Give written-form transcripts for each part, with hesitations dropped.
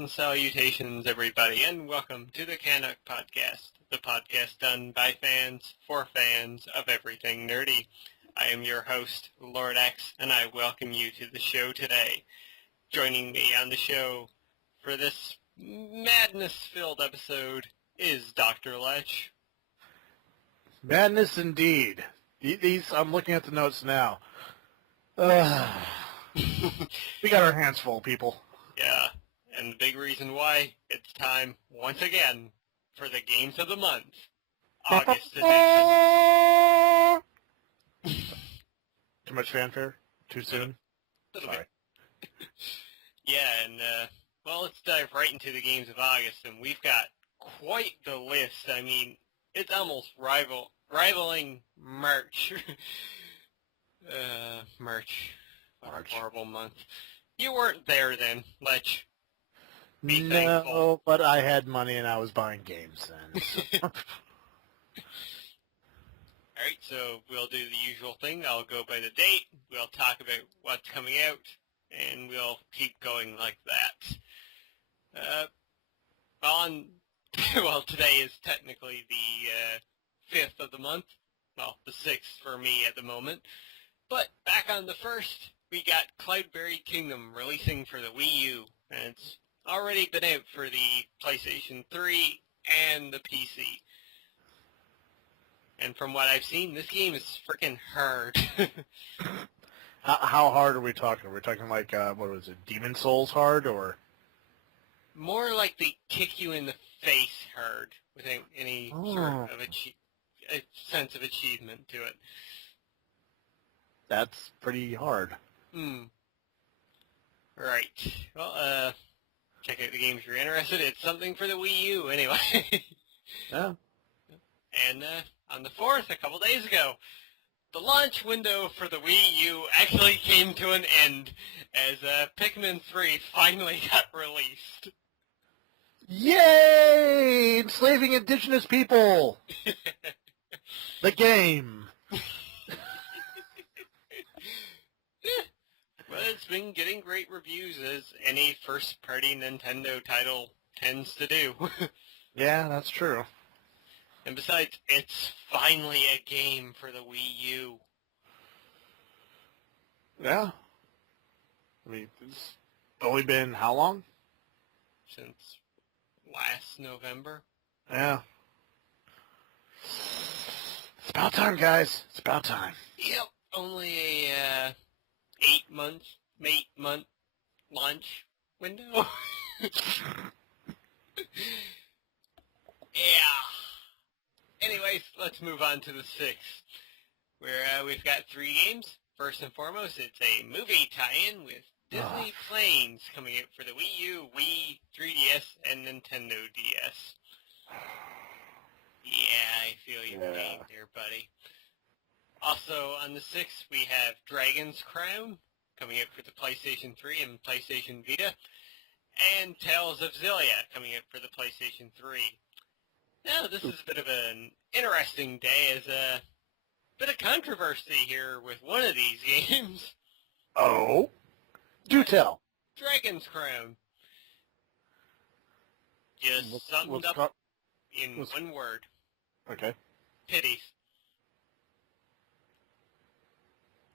and salutations, everybody, and welcome to the CanUK podcast, the podcast done by fans for fans of everything nerdy. I am your host, Lord X, and I welcome you to the show today. Joining me on the show for this madness-filled episode is Dr. Lech. Madness indeed. These I'm looking at the notes now. We got our hands full, people. Yeah, and the big reason why, it's time, once again, for the Games of the Month, August edition. Too much fanfare? Too soon? Sorry. Yeah, and, well, let's dive right into the Games of August, and we've got quite the list. I mean, it's almost rivaling March. March. What a horrible month. You weren't there then, Lech. Be thankful. No, but I had money and I was buying games then. Alright, so we'll do the usual thing. I'll go by the date, we'll talk about what's coming out, and we'll keep going like that. Well, today is technically the 5th of the month. Well, the 6th for me at the moment. But back on the 1st, we got Cloudberry Kingdom releasing for the WiiU, and it's already been out for the PlayStation 3 and the PC. And from what I've seen, this game is freaking hard. How hard are we talking? Are we talking like, what was it, Demon Souls hard, or? More like they kick you in the face hard, without any sort of a sense of achievement to it. That's pretty hard. Right. Well, check out the games if you're interested. It's something for the WiiU, anyway. Yeah. And on the 4th, a couple days ago, the launch window for the WiiU actually came to an end as Pikmin 3 finally got released. Yay! Enslaving indigenous people! The game! Well, it's been getting great reviews, as any first-party Nintendo title tends to do. Yeah, that's true. And besides, it's finally a game for the WiiU. Yeah. I mean, it's only been how long? Since last November. Yeah. It's about time, guys. It's about time. Yep, only a 8-month launch window. Yeah. Anyways, let's move on to the 6th, where we've got 3 games. First and foremost, it's a movie tie-in with Disney Planes coming out for the WiiU, Wii, 3DS, and Nintendo DS. Yeah, I feel your pain there, buddy. Also, on the 6th, we have Dragon's Crown coming out for the PlayStation 3 and PlayStation Vita, and Tales of Xillia coming out for the PlayStation 3. Now, this is a bit of an interesting day, as a bit of controversy here with one of these games. Oh? Do tell. Dragon's Crown. Just summed up in one word. Okay. Titties.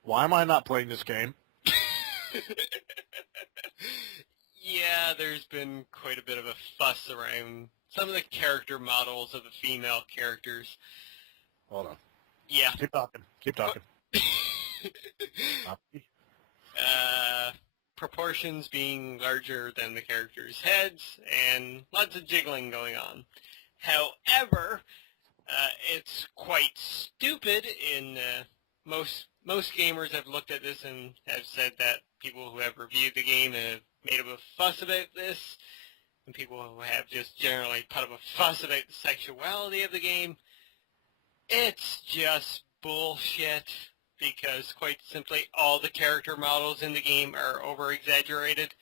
Why am I not playing this game? Yeah, there's been quite a bit of a fuss around some of the character models of the female characters. Hold on. Yeah. Keep talking. Keep talking. Proportions being larger than the characters' heads, and lots of jiggling going on. However, it's quite stupid in most gamers have looked at this and have said that people who have reviewed the game have made up a fuss about this, and people who have just generally put up a fuss about the sexuality of the game. It's just bullshit, because quite simply all the character models in the game are over-exaggerated.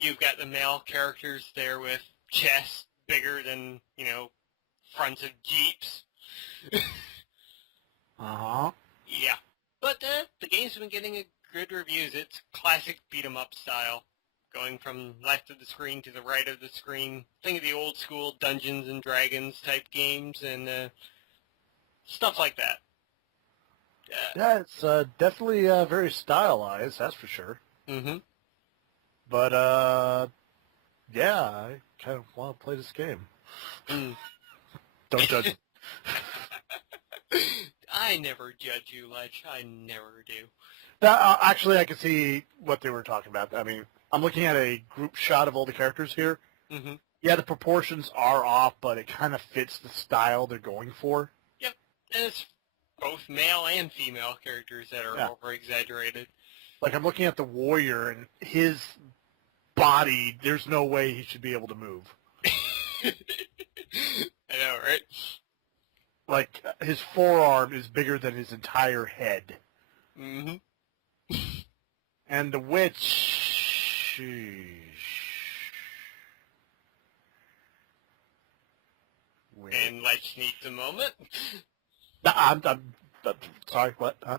You've got the male characters there with chests bigger than, fronts of Jeeps. Uh-huh. Yeah. But the game's been getting good reviews. It's classic beat-em-up style. going from left of the screen to the right of the screen. Think of the old school Dungeons and Dragons type games and stuff like that. Yeah, it's definitely very stylized, that's for sure. Mm-hmm. But, yeah, I kind of want to play this game. Mm. Don't judge me. I never judge you, Lech. I never do. Actually, I can see what they were talking about. I mean, I'm looking at a group shot of all the characters here. Mm-hmm. Yeah, the proportions are off, but it kind of fits the style they're going for. Yep. And it's both male and female characters that are over-exaggerated. Like, I'm looking at the warrior, and his body, there's no way he should be able to move. I know, right? Like, his forearm is bigger than his entire head. Mm-hmm. And the witch... Wait. And Lech needs a moment. I'm sorry, what? Huh?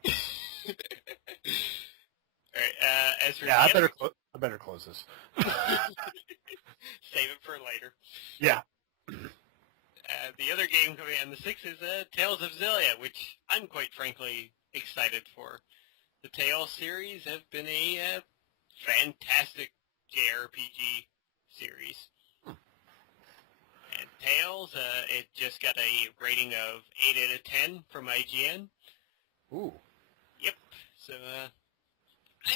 Alright, as for Yeah, I the better close this. save it for later. Yeah. The other game coming on the 6th is Tales of Xillia, which I'm quite frankly excited for. The Tales series have been a fantastic JRPG series. And Tales, it just got a rating of 8 out of 10 from IGN. Ooh. Yep. So,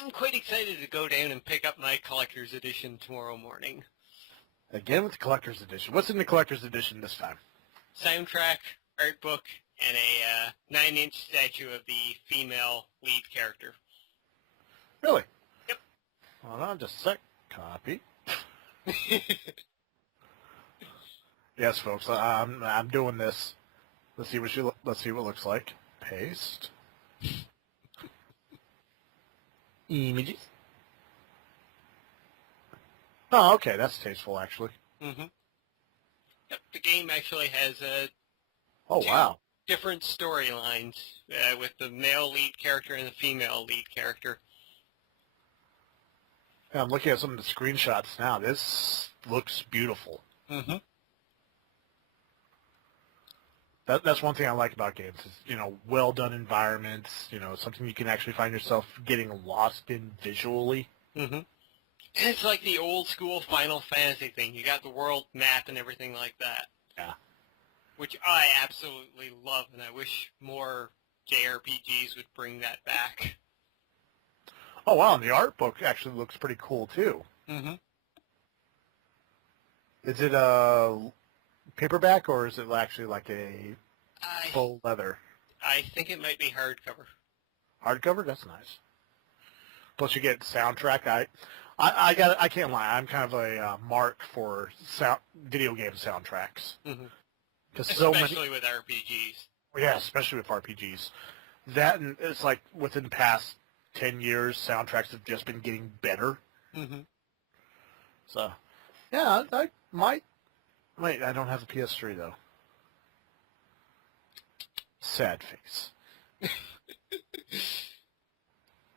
I'm quite excited to go down and pick up my collector's edition tomorrow morning. Again with the collector's edition. What's in the collector's edition this time? Soundtrack, art book, and a 9-inch statue of the female lead character. Really? Yep. Hold on just a sec. Copy. Yes, folks, I'm doing this. Let's see what it looks like. Paste. Images. Oh, okay, that's tasteful, actually. Mm-hmm. Yep, the game actually has Oh, two wow. different storylines with the male lead character and the female lead character. Yeah, I'm looking at some of the screenshots now. This looks beautiful. Mm-hmm. That's one thing I like about games is, well done environments, something you can actually find yourself getting lost in visually. Mm-hmm. And it's like the old school Final Fantasy thing. You got the world map and everything like that. Yeah. Which I absolutely love, and I wish more JRPGs would bring that back. Oh, wow, and the art book actually looks pretty cool, too. Mm-hmm. Is it a paperback, or is it actually like a full leather? I think it might be hardcover. Hardcover? That's nice. Plus you get soundtrack. I can't lie. I'm kind of a mark for video game soundtracks. Mm-hmm. Especially with RPGs. Yeah, especially with RPGs. That, and it's like within the past 10 years, soundtracks have just been getting better. Mm-hmm. So, yeah, I might. Wait, I don't have a PS3, though. Sad face.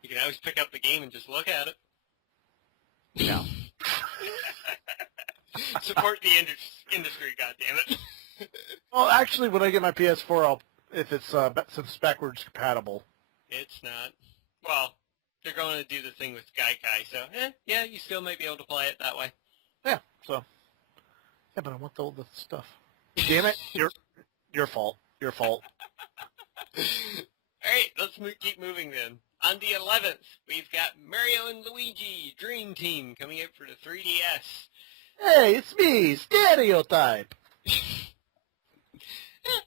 You can always pick up the game and just look at it. No. Support the industry, goddammit. Well, actually, when I get my PS4, if it's since it's backwards compatible. It's not. Well, they're going to do the thing with Gaikai, so yeah, you still might be able to play it that way. Yeah. So. Yeah, but I want all the stuff. Damn it! Your fault. Your fault. All right, let's keep moving then. On the 11th, we've got Mario and Luigi Dream Team coming out for the 3DS. Hey, it's me, Stereotype.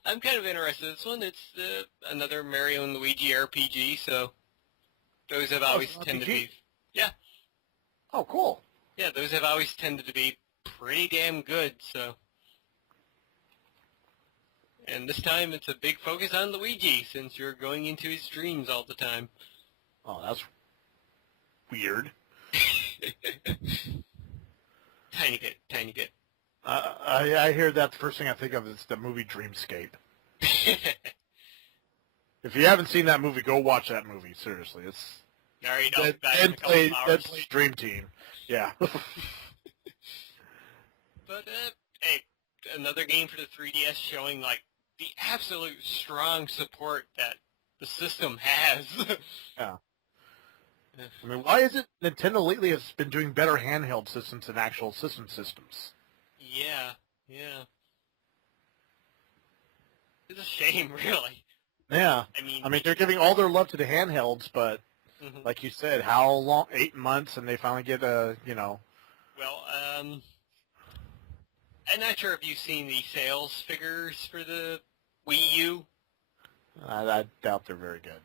I'm kind of interested in this one. It's another Mario and Luigi RPG, so those have always tended to be... Yeah. Oh, cool. Yeah, those have always tended to be pretty damn good, so... And this time it's a big focus on Luigi, since you're going into his dreams all the time. Oh, that's weird. Tiny bit. I hear that, the first thing I think of is the movie Dreamscape. If you haven't seen that movie, go watch that movie. Seriously, All right, I'll be back in a couple Then hours. play Dream Team. Yeah. But, hey, another game for the 3DS showing, like, the absolute strong support that the system has. Yeah. I mean, why is it Nintendo lately has been doing better handheld systems than actual systems? Yeah. It's a shame, really. Yeah. I They're giving all their love to the handhelds, but mhm. like you said, how long? 8 months, and they finally get Well, I'm not sure if you've seen the sales figures for the Wii U. I doubt they're very good.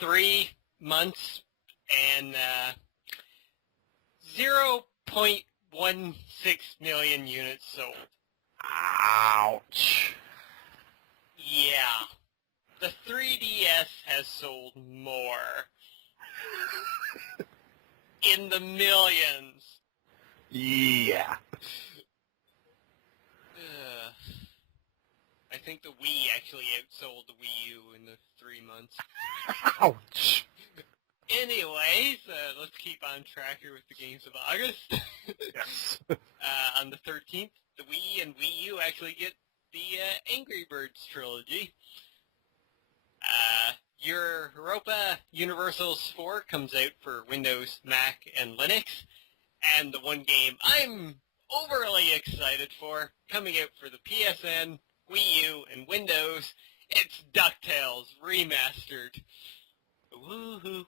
3 months and 0.16 million units sold. Ouch. Yeah. The 3DS has sold more. In the millions. Yeah. I think the Wii actually outsold the Wii U in the 3 months. Ouch. Anyways, let's keep on track here with the games of August. Yes. On the 13th, the Wii and Wii U actually get the Angry Birds trilogy. Europa Universal's 4 comes out for Windows, Mac, and Linux. And the one game I'm overly excited for, coming out for the PSN, Wii U, and Windows, it's DuckTales Remastered. Woohoo.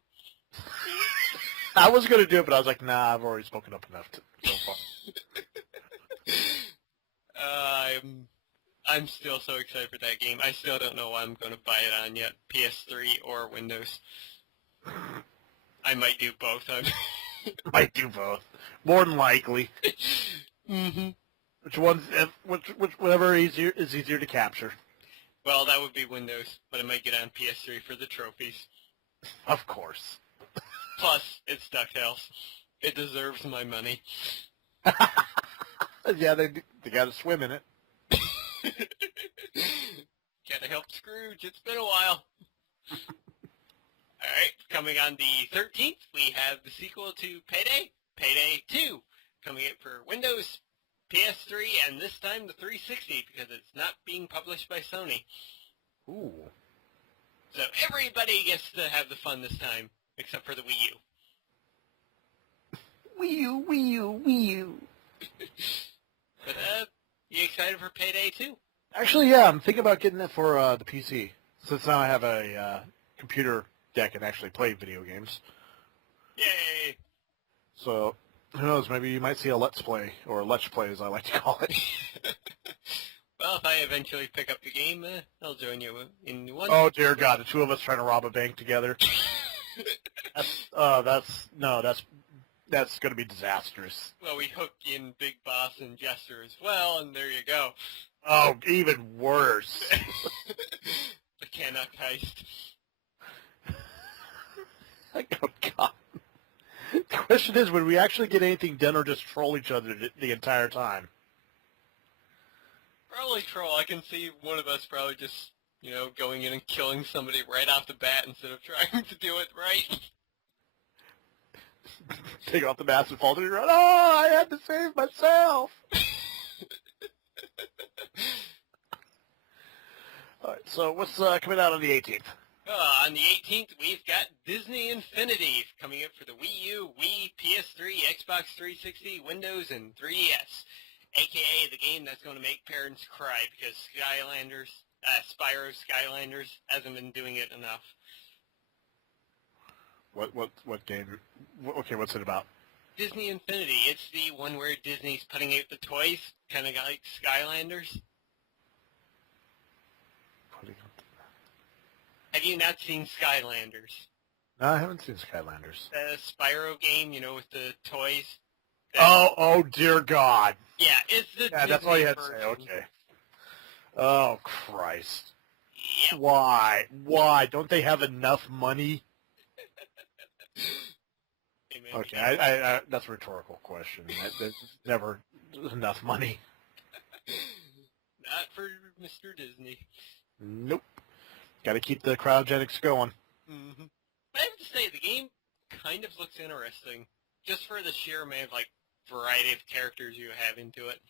I was going to do it, but I was like, nah, I've already spoken up enough to go far. I'm still so excited for that game. I still don't know what I'm going to buy it on yet, PS3 or Windows. I might do both. Might do both. More than likely. Mm-hmm. Whatever is easier to capture. Well, that would be Windows, but I might get on PS3 for the trophies. Of course. Plus, it's DuckTales. It deserves my money. Yeah, they got to swim in it. Gotta help Scrooge. It's been a while. Alright, coming on the 13th, we have the sequel to Payday, Payday 2, coming out for Windows, PS3, and this time the 360, because it's not being published by Sony. Ooh. So everybody gets to have the fun this time, except for the Wii U. Wii U. But, you excited for Payday 2? Actually, yeah, I'm thinking about getting it for the PC, since now I have a computer that can actually play video games. Yay! So, who knows, maybe you might see a Let's Play, or Lech Play as I like to call it. Well, if I eventually pick up the game, I'll join you in one. Oh, dear God, the two of us trying to rob a bank together. That's going to be disastrous. Well, we hooked in Big Boss and Jester as well, and there you go. Oh, even worse. The CanUK heist. Oh, God. The question is, would we actually get anything done or just troll each other the entire time? Probably troll. I can see one of us probably just, going in and killing somebody right off the bat instead of trying to do it right. Take off the mask and fall to the ground. Oh, I had to save myself. All right, so what's coming out on the 18th? On the 18th, we've got Disney Infinity coming up for the Wii U, Wii, PS3, Xbox 360, Windows, and 3DS. AKA the game that's going to make parents cry because Spyro Skylanders hasn't been doing it enough. What game? Okay, what's it about? Disney Infinity. It's the one where Disney's putting out the toys, kind of like Skylanders. Have you not seen Skylanders? No, I haven't seen Skylanders. The Spyro game, with the toys. Oh, dear God. Yeah, it's the Disney that's all you had to version. say. Okay. Oh, Christ. Yep. Why? Don't they have enough money? Okay, I that's a rhetorical question. There's never enough money. Not for Mr. Disney. Nope. Got to keep the cryogenics going. Mm-hmm. But I have to say, the game kind of looks interesting, just for the sheer amount of, like, variety of characters you have into it.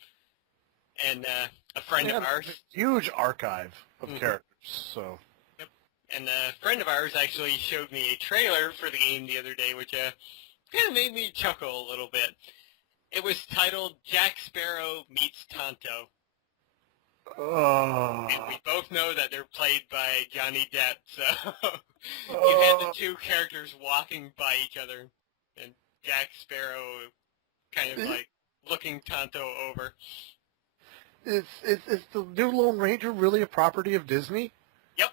And a friend of ours... Huge archive of characters, so... Yep. And a friend of ours actually showed me a trailer for the game the other day, which kind of made me chuckle a little bit. It was titled Jack Sparrow Meets Tonto. And we both know that they're played by Johnny Depp, so you had the two characters walking by each other, and Jack Sparrow kind of like looking Tonto over. Is the new Lone Ranger really a property of Disney? Yep.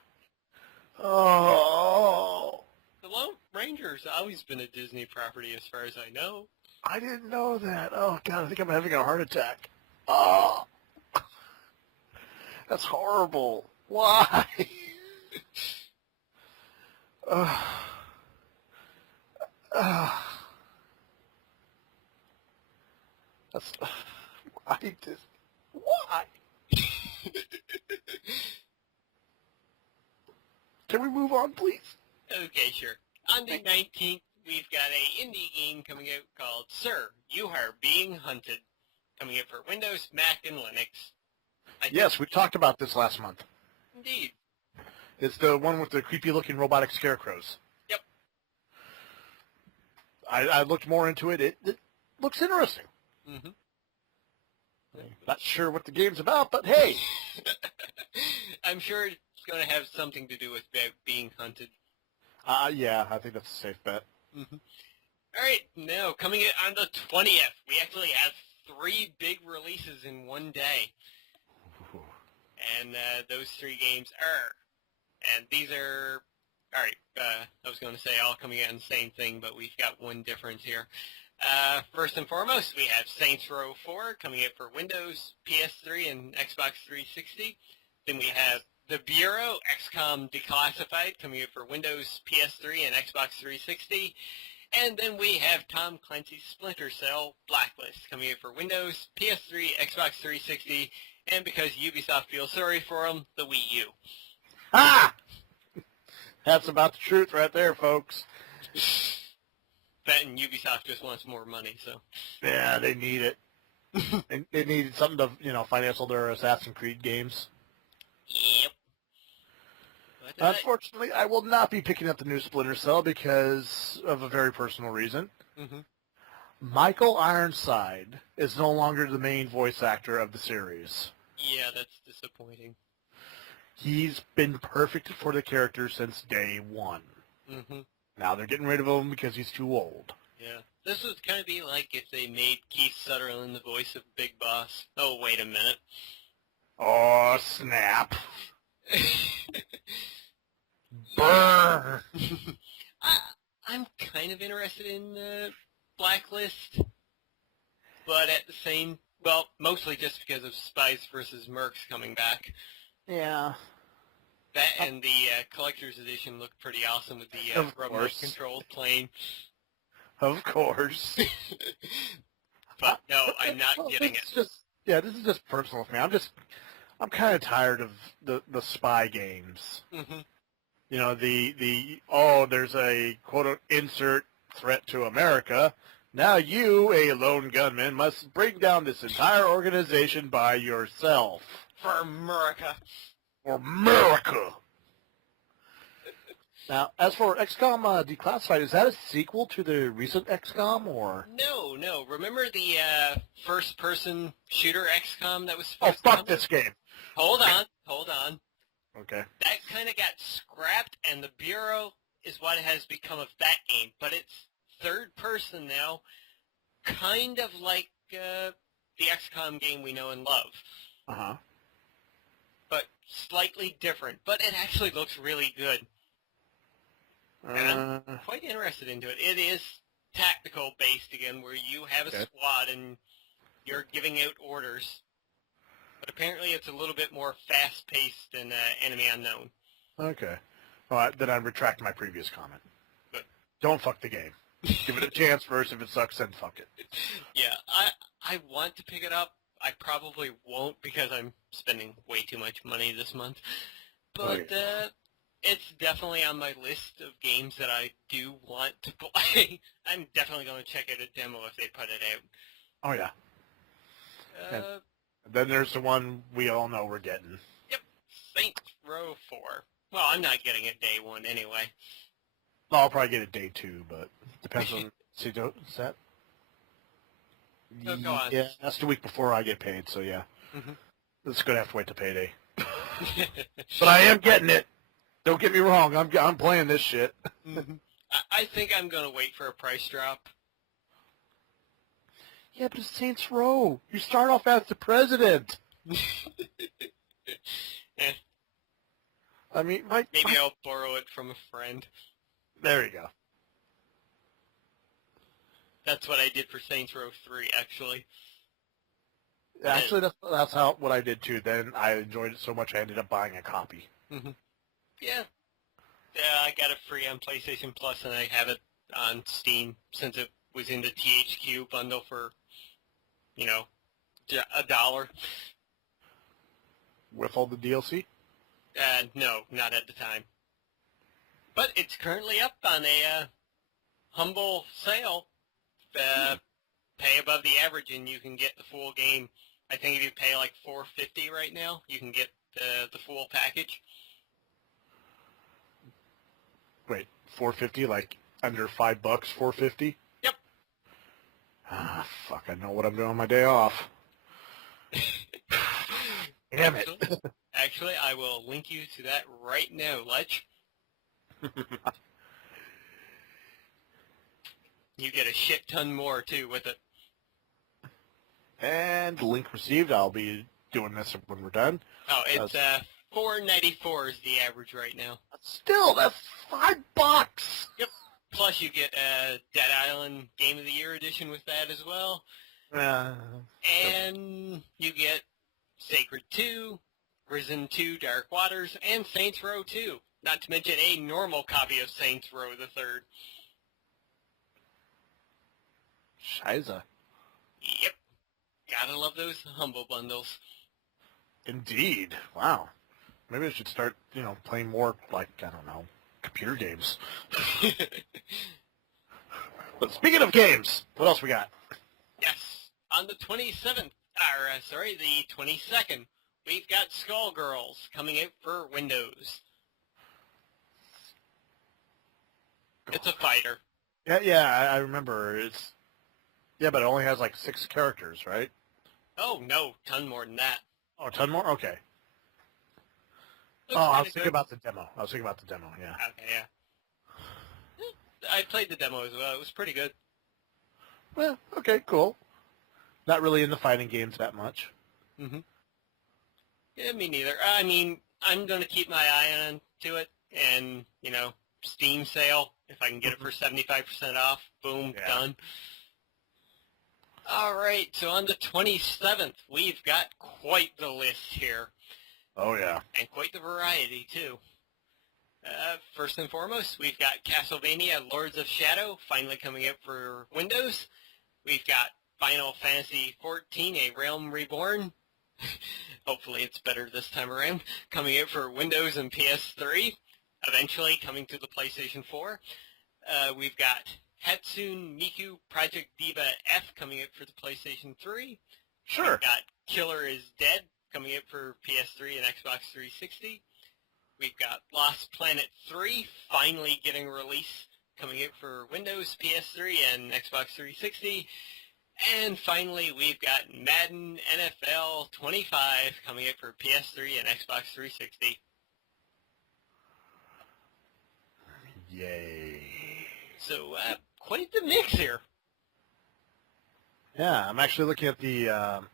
Oh. The Lone Ranger's always been a Disney property as far as I know. I didn't know that. Oh, God, I think I'm having a heart attack. Oh. That's horrible. Why? That's... Why Disney? Why? Can we move on, please? Okay, sure. On the 19th, we've got a indie game coming out called Sir, You Are Being Hunted, coming out for Windows, Mac, and Linux. Yes, we talked about this last month. Indeed. It's the one with the creepy-looking robotic scarecrows. Yep. I looked more into it. It looks interesting. Mm-hmm. Not sure what the game's about, but hey. I'm sure it's going to have something to do with being hunted. Yeah, I think that's a safe bet. Mm-hmm. All right, now coming in on the 20th, we actually have 3 big releases in one day. Ooh. And those 3 games are, and these are, all right, I was going to say all coming out on the same thing, but we've got one difference here. First and foremost, we have Saints Row 4 coming out for Windows, PS3, and Xbox 360. Then we have The Bureau, XCOM Declassified, coming out for Windows, PS3, and Xbox 360. And then we have Tom Clancy's Splinter Cell Blacklist, coming out for Windows, PS3, Xbox 360, and because Ubisoft feels sorry for them, the WiiU. Ah! That's about the truth right there, folks. That and Ubisoft just wants more money, so. Yeah, they need it. They needed something to, finance all their Assassin's Creed games. Yep. But, Unfortunately, I will not be picking up the new Splinter Cell because of a very personal reason. Mm-hmm. Michael Ironside is no longer the main voice actor of the series. Yeah, that's disappointing. He's been perfect for the character since day one. Mm-hmm. Now they're getting rid of him because he's too old. Yeah. This would kind of be like if they made Keith Sutherland the voice of Big Boss. Oh, wait a minute. Oh, snap. Burn! I'm kind of interested in Blacklist, but at the same, well, mostly just because of Spies vs. Mercs coming back. Yeah. That and the collector's edition looked pretty awesome with the remote-controlled plane. Of course. But no, I'm not getting it. This is just personal for me. I'm kind of tired of the spy games. Mm-hmm. There's a quote insert threat to America. Now you, a lone gunman, must bring down this entire organization by yourself. For America. For America. Now, as for XCOM Declassified, is that a sequel to the recent XCOM, or? No. Remember the first-person shooter XCOM that was supposed Oh, to come? fuck this game. Hold on. Okay. That kind of got scrapped, and the Bureau is what has become of that game. But it's third-person now, kind of like the XCOM game we know and love. Uh-huh. But slightly different. But it actually looks really good. And I'm quite interested into it. It is tactical-based again, where you have a squad and you're giving out orders. But apparently it's a little bit more fast-paced than Enemy Unknown. Okay. Well, then I retract my previous comment. Good. Don't fuck the game. Give it a chance first. If it sucks, then fuck it. Yeah, I want to pick it up. I probably won't because I'm spending way too much money this month. But It's definitely on my list of games that I do want to play. I'm definitely going to check out a demo if they put it out. Oh, yeah. And Uh, then there's the one we all know we're getting. yep, Saints Row 4. Well, I'm not getting it day one anyway. Well, I'll probably get it day 2, but depends on set. Oh, go on. Yeah, that's the week before I get paid, so yeah. Mhm. It's going to have to wait till payday. But I am getting it. Don't get me wrong. I'm playing this shit. Mhm. I think I'm going to wait for a price drop. Yeah, but it's Saints Row. You start off as the president. Eh, I mean, maybe I'll borrow it from a friend. There you go. That's what I did for Saints Row 3, actually. Actually, that's what I did too. Then I enjoyed it so much I ended up buying a copy. Mm-hmm. Yeah. Yeah, I got it free on PlayStation Plus, and I have it on Steam since it was in the THQ bundle for, $1. With all the DLC? No, not at the time. But it's currently up on a humble sale. Pay above the average, and you can get the full game. I think if you pay like $4.50 right now, you can get the full package. Wait, $4.50? Like under $5? $4.50? Yep. Ah, fuck! I know what I'm doing on my day off. Damn it! Actually, I will link you to that right now, Lech. You get a shit ton more too with it. And link received. I'll be doing this when we're done. Oh, it's $4.94 is the average right now. Still, that's $5. Yep. Plus, you get Dead Island Game of the Year edition with that as well. And you get Sacred 2, Risen 2, Dark Waters, and Saints Row 2. Not to mention a normal copy of Saints Row the Third. Shiza. Yep. Gotta love those humble bundles. Indeed. Wow. Maybe I should start, playing more, like, I don't know, computer games. But speaking of games, what else we got? Yes. On the 27th, the 22nd, we've got Skullgirls coming out for Windows. It's a fighter. Yeah, I remember. Yeah, but it only has like 6 characters, right? Oh, no, ton more than that. Oh, a ton more? Okay. Looks I was kinda thinking good. about the demo. Yeah. Okay, yeah. I played the demo as well. It was pretty good. Well, okay, cool. Not really into fighting games that much. Mm-hmm. Yeah, me neither. I mean, I'm going to keep my eye on to it, and, Steam sale, if I can get it for 75% off, boom, Yeah. done. All right, so on the 27th, we've got quite the list here, Oh, yeah. and quite the variety, too. First and foremost, we've got Castlevania Lords of Shadow, finally coming out for Windows. We've got Final Fantasy XIV, A Realm Reborn. Hopefully it's better this time around. Coming out for Windows and PS3. Eventually coming to the PlayStation 4. We've got Hatsune Miku Project Diva F coming out for the PlayStation 3. Sure. We've got Killer is Dead coming out for PS3 and Xbox 360. We've got Lost Planet 3 finally getting a release, coming out for Windows, PS3, and Xbox 360. And finally, we've got Madden NFL 25 coming out for PS3 and Xbox 360. Yay. So, quite the mix here. Yeah, I'm actually looking at the Hanatsu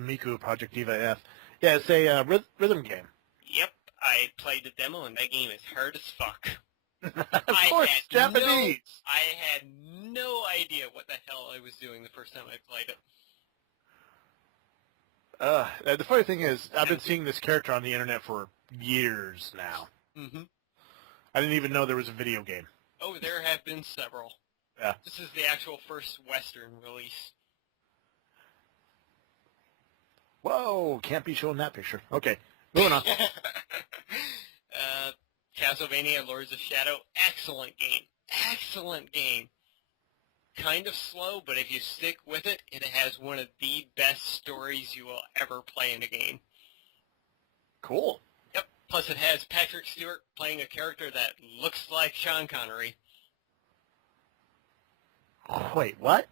Miku Project Diva F. Yeah, it's a rhythm game. Yep, I played the demo, and that game is hard as fuck. Of course, Japanese. I had no idea what the hell I was doing the first time I played it. The funny thing is, I've been seeing this character on the internet for years now. Mm-hmm. I didn't even know there was a video game. Oh, there have been several. Yeah. This is the actual first Western release. Whoa, can't be showing that picture. Okay, moving on. Castlevania Lords of Shadow, excellent game. Excellent game. Kind of slow, but if you stick with it, it has one of the best stories you will ever play in a game. Cool. Yep. Plus it has Patrick Stewart playing a character that looks like Sean Connery. Wait, what?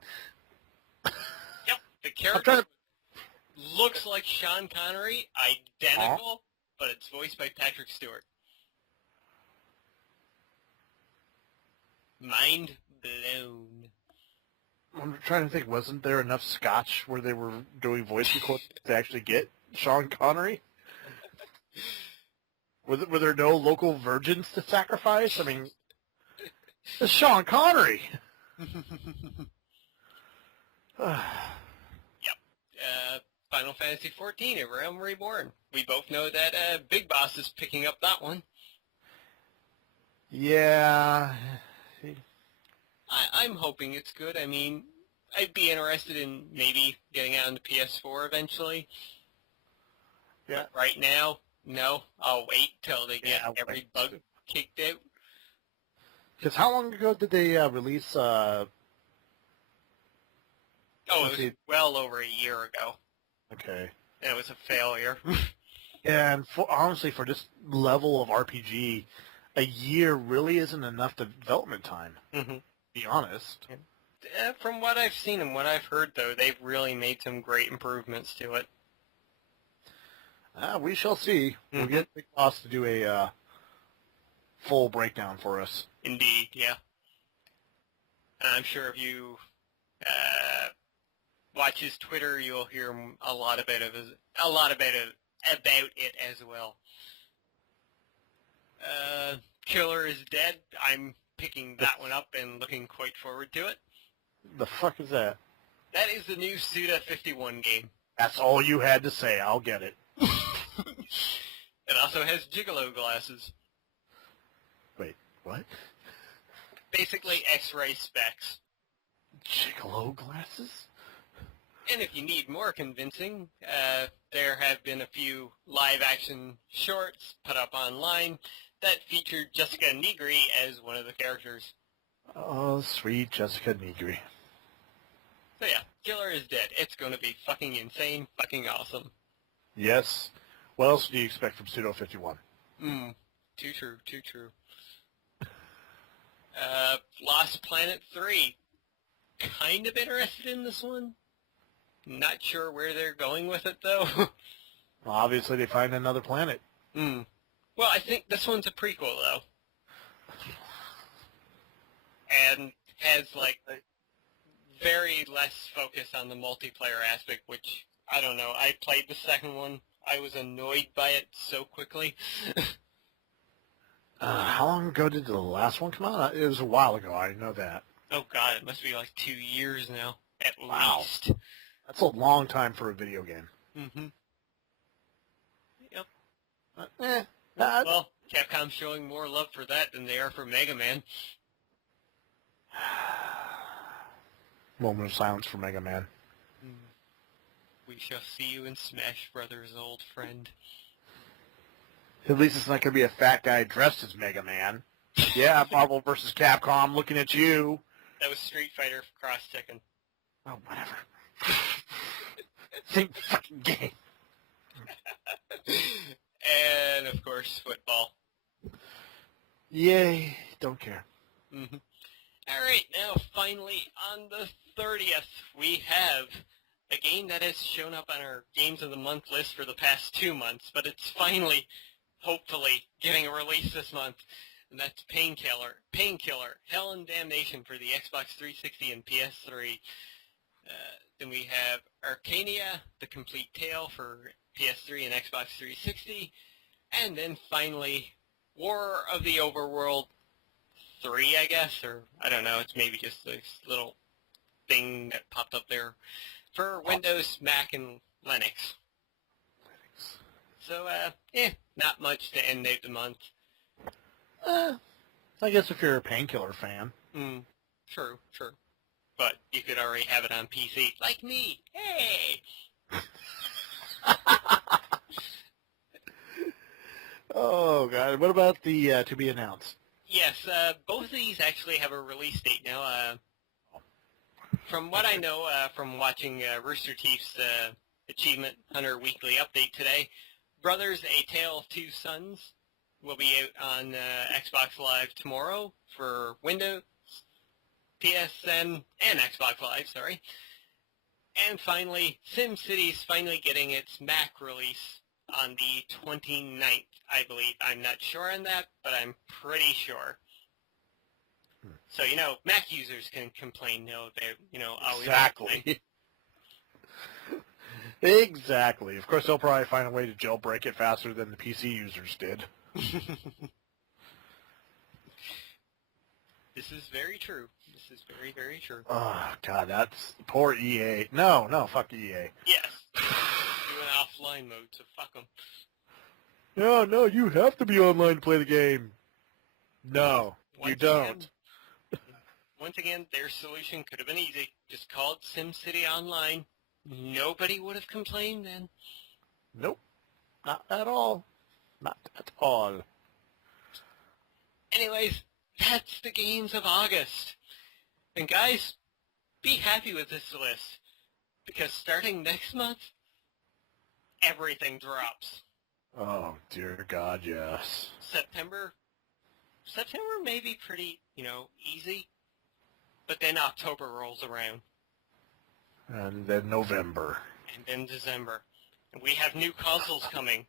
Yep. The character looks like Sean Connery, identical, but it's voiced by Patrick Stewart. Mind blown. I'm trying to think, wasn't there enough scotch where they were doing voice recordings to actually get Sean Connery? Were there no local virgins to sacrifice? I mean, it's Sean Connery! Yep. Final Fantasy XIV, A Realm Reborn. We both know that Big Boss is picking up that one. Yeah. I'm hoping it's good. I mean, I'd be interested in maybe getting it on the PS4 eventually. Yeah. But right now, no. I'll wait till they get every bug kicked out. Because how long ago did they release... it was well over a year ago. Okay. And it was a failure. Yeah, and honestly, for this level of RPG, a year really isn't enough development time, to be honest. From what I've seen and what I've heard, though, they've really made some great improvements to it. We shall see. We'll get Big Boss to do a full breakdown for us. Indeed, yeah. I'm sure if you watch his Twitter, you'll hear a lot about it as well. Killer is Dead. I'm picking that one up and looking quite forward to it. The fuck is that? That is the new Suda51 game. That's all you had to say. I'll get it. It also has gigolo glasses. Wait, what? Basically X-ray specs. Gigolo glasses? And if you need more convincing, there have been a few live-action shorts put up online that featured Jessica Nigri as one of the characters. Oh, sweet Jessica Nigri. So yeah, Killer is Dead. It's going to be fucking insane, fucking awesome. Yes. What else do you expect from Pseudo-51? Too true, too true. Lost Planet 3. Kind of interested in this one. Not sure where they're going with it, though. Well, obviously they find another planet. Well, I think this one's a prequel, though. And has, like, very less focus on the multiplayer aspect, which, I don't know. I played the second one. I was annoyed by it so quickly. How long ago did the last one come out? It was a while ago, I know that. Oh, God, it must be like 2 years now, at least. That's a long time for a video game. Yep. Well, Capcom's showing more love for that than they are for Mega Man. Moment of silence for Mega Man. We shall see you in Smash Brothers, old friend. At least it's not going to be a fat guy dressed as Mega Man. Yeah, Marvel vs. Capcom, looking at you. That was Street Fighter Cross Tekken. Oh, whatever. Same fucking game. And, of course, football. Yay. Don't care. Alright, now finally on the 30th, we have a game that has shown up on our Games of the Month list for the past 2 months, but it's finally, hopefully, getting a release this month. And that's Painkiller, Hell and Damnation for the Xbox 360 and PS3. Then we have Arcania, The Complete Tale for PS3 and Xbox 360. And then finally, War of the Overworld 3, I guess, or I don't know, it's maybe just this little thing that popped up there for Windows, Mac, and Linux. So, not much to end out the month. I guess if you're a Painkiller fan. True. But you could already have it on PC, like me. Hey! Oh, God. What about the to be announced? Yes, both of these actually have a release date now. From what I know from watching Rooster Teeth's Achievement Hunter Weekly Update today, Brothers: A Tale of Two Sons will be out on Xbox Live tomorrow for Windows, PSN, and Xbox Live, sorry. And finally, SimCity is finally getting its Mac release on the 29th, I believe. I'm not sure on that, but I'm pretty sure. So, Mac users can complain, they, always... Exactly. Exactly. Of course, they'll probably find a way to jailbreak it faster than the PC users did. This is very true. This is very, very true. Oh, God, that's poor EA. No, fuck EA. Yes. Do an offline mode, so fuck them. No, you have to be online to play the game. No, you don't. Once again, their solution could have been easy. Just call it SimCity Online. Nobody would have complained then. Nope. Not at all. Not at all. Anyways, that's the games of August. And guys, be happy with this list. Because starting next month, everything drops. Oh, dear God, yes. September may be pretty, easy. But then October rolls around. And then November. And then December. And we have new consoles coming.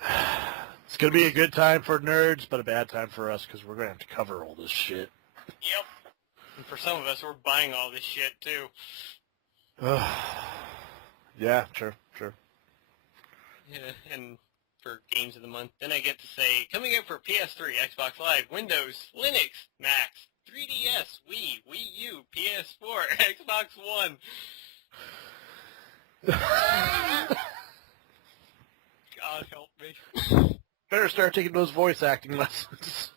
It's going to be a good time for nerds, but a bad time for us because we're going to have to cover all this shit. Yep. And for some of us, we're buying all this shit, too. Yeah, sure. Yeah, and for games of the month, then I get to say, coming out for PS3, Xbox Live, Windows, Linux, Macs, 3DS, Wii, WiiU, PS4, Xbox One. God help me. Better start taking those voice acting lessons.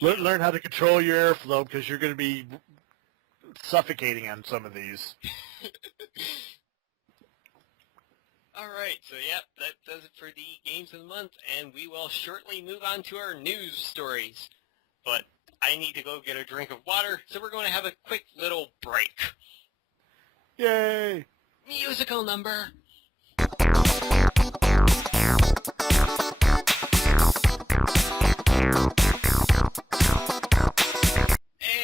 Learn how to control your airflow because you're going to be suffocating on some of these. Alright, so yep, that does it for the games of the month, and we will shortly move on to our news stories. But I need to go get a drink of water, so we're going to have a quick little break. Yay! Musical number.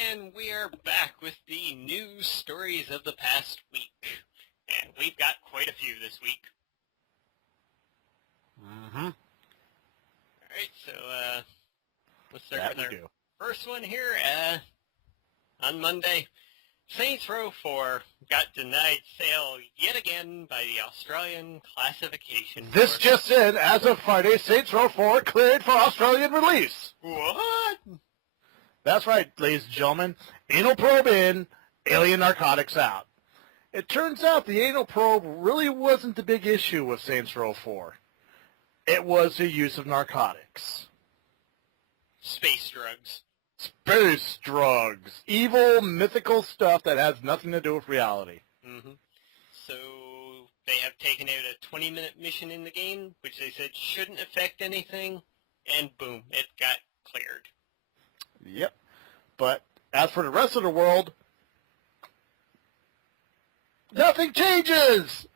And we are back with the news stories of the past week. And we've got quite a few this week. Mm-hmm. Alright, so let's start with our first one here. On Monday, Saints Row 4 got denied sale yet again by the Australian classification board. This just in, as of Friday, Saints Row 4 cleared for Australian release. What? That's right, ladies and gentlemen. Anal probe in, alien narcotics out. It turns out the anal probe really wasn't the big issue with Saints Row 4. It was the use of narcotics. Space drugs. Space drugs. Evil, mythical stuff that has nothing to do with reality. Mm-hmm. So they have taken out a 20-minute mission in the game, which they said shouldn't affect anything, and boom, it got cleared. Yep. But as for the rest of the world, nothing changes!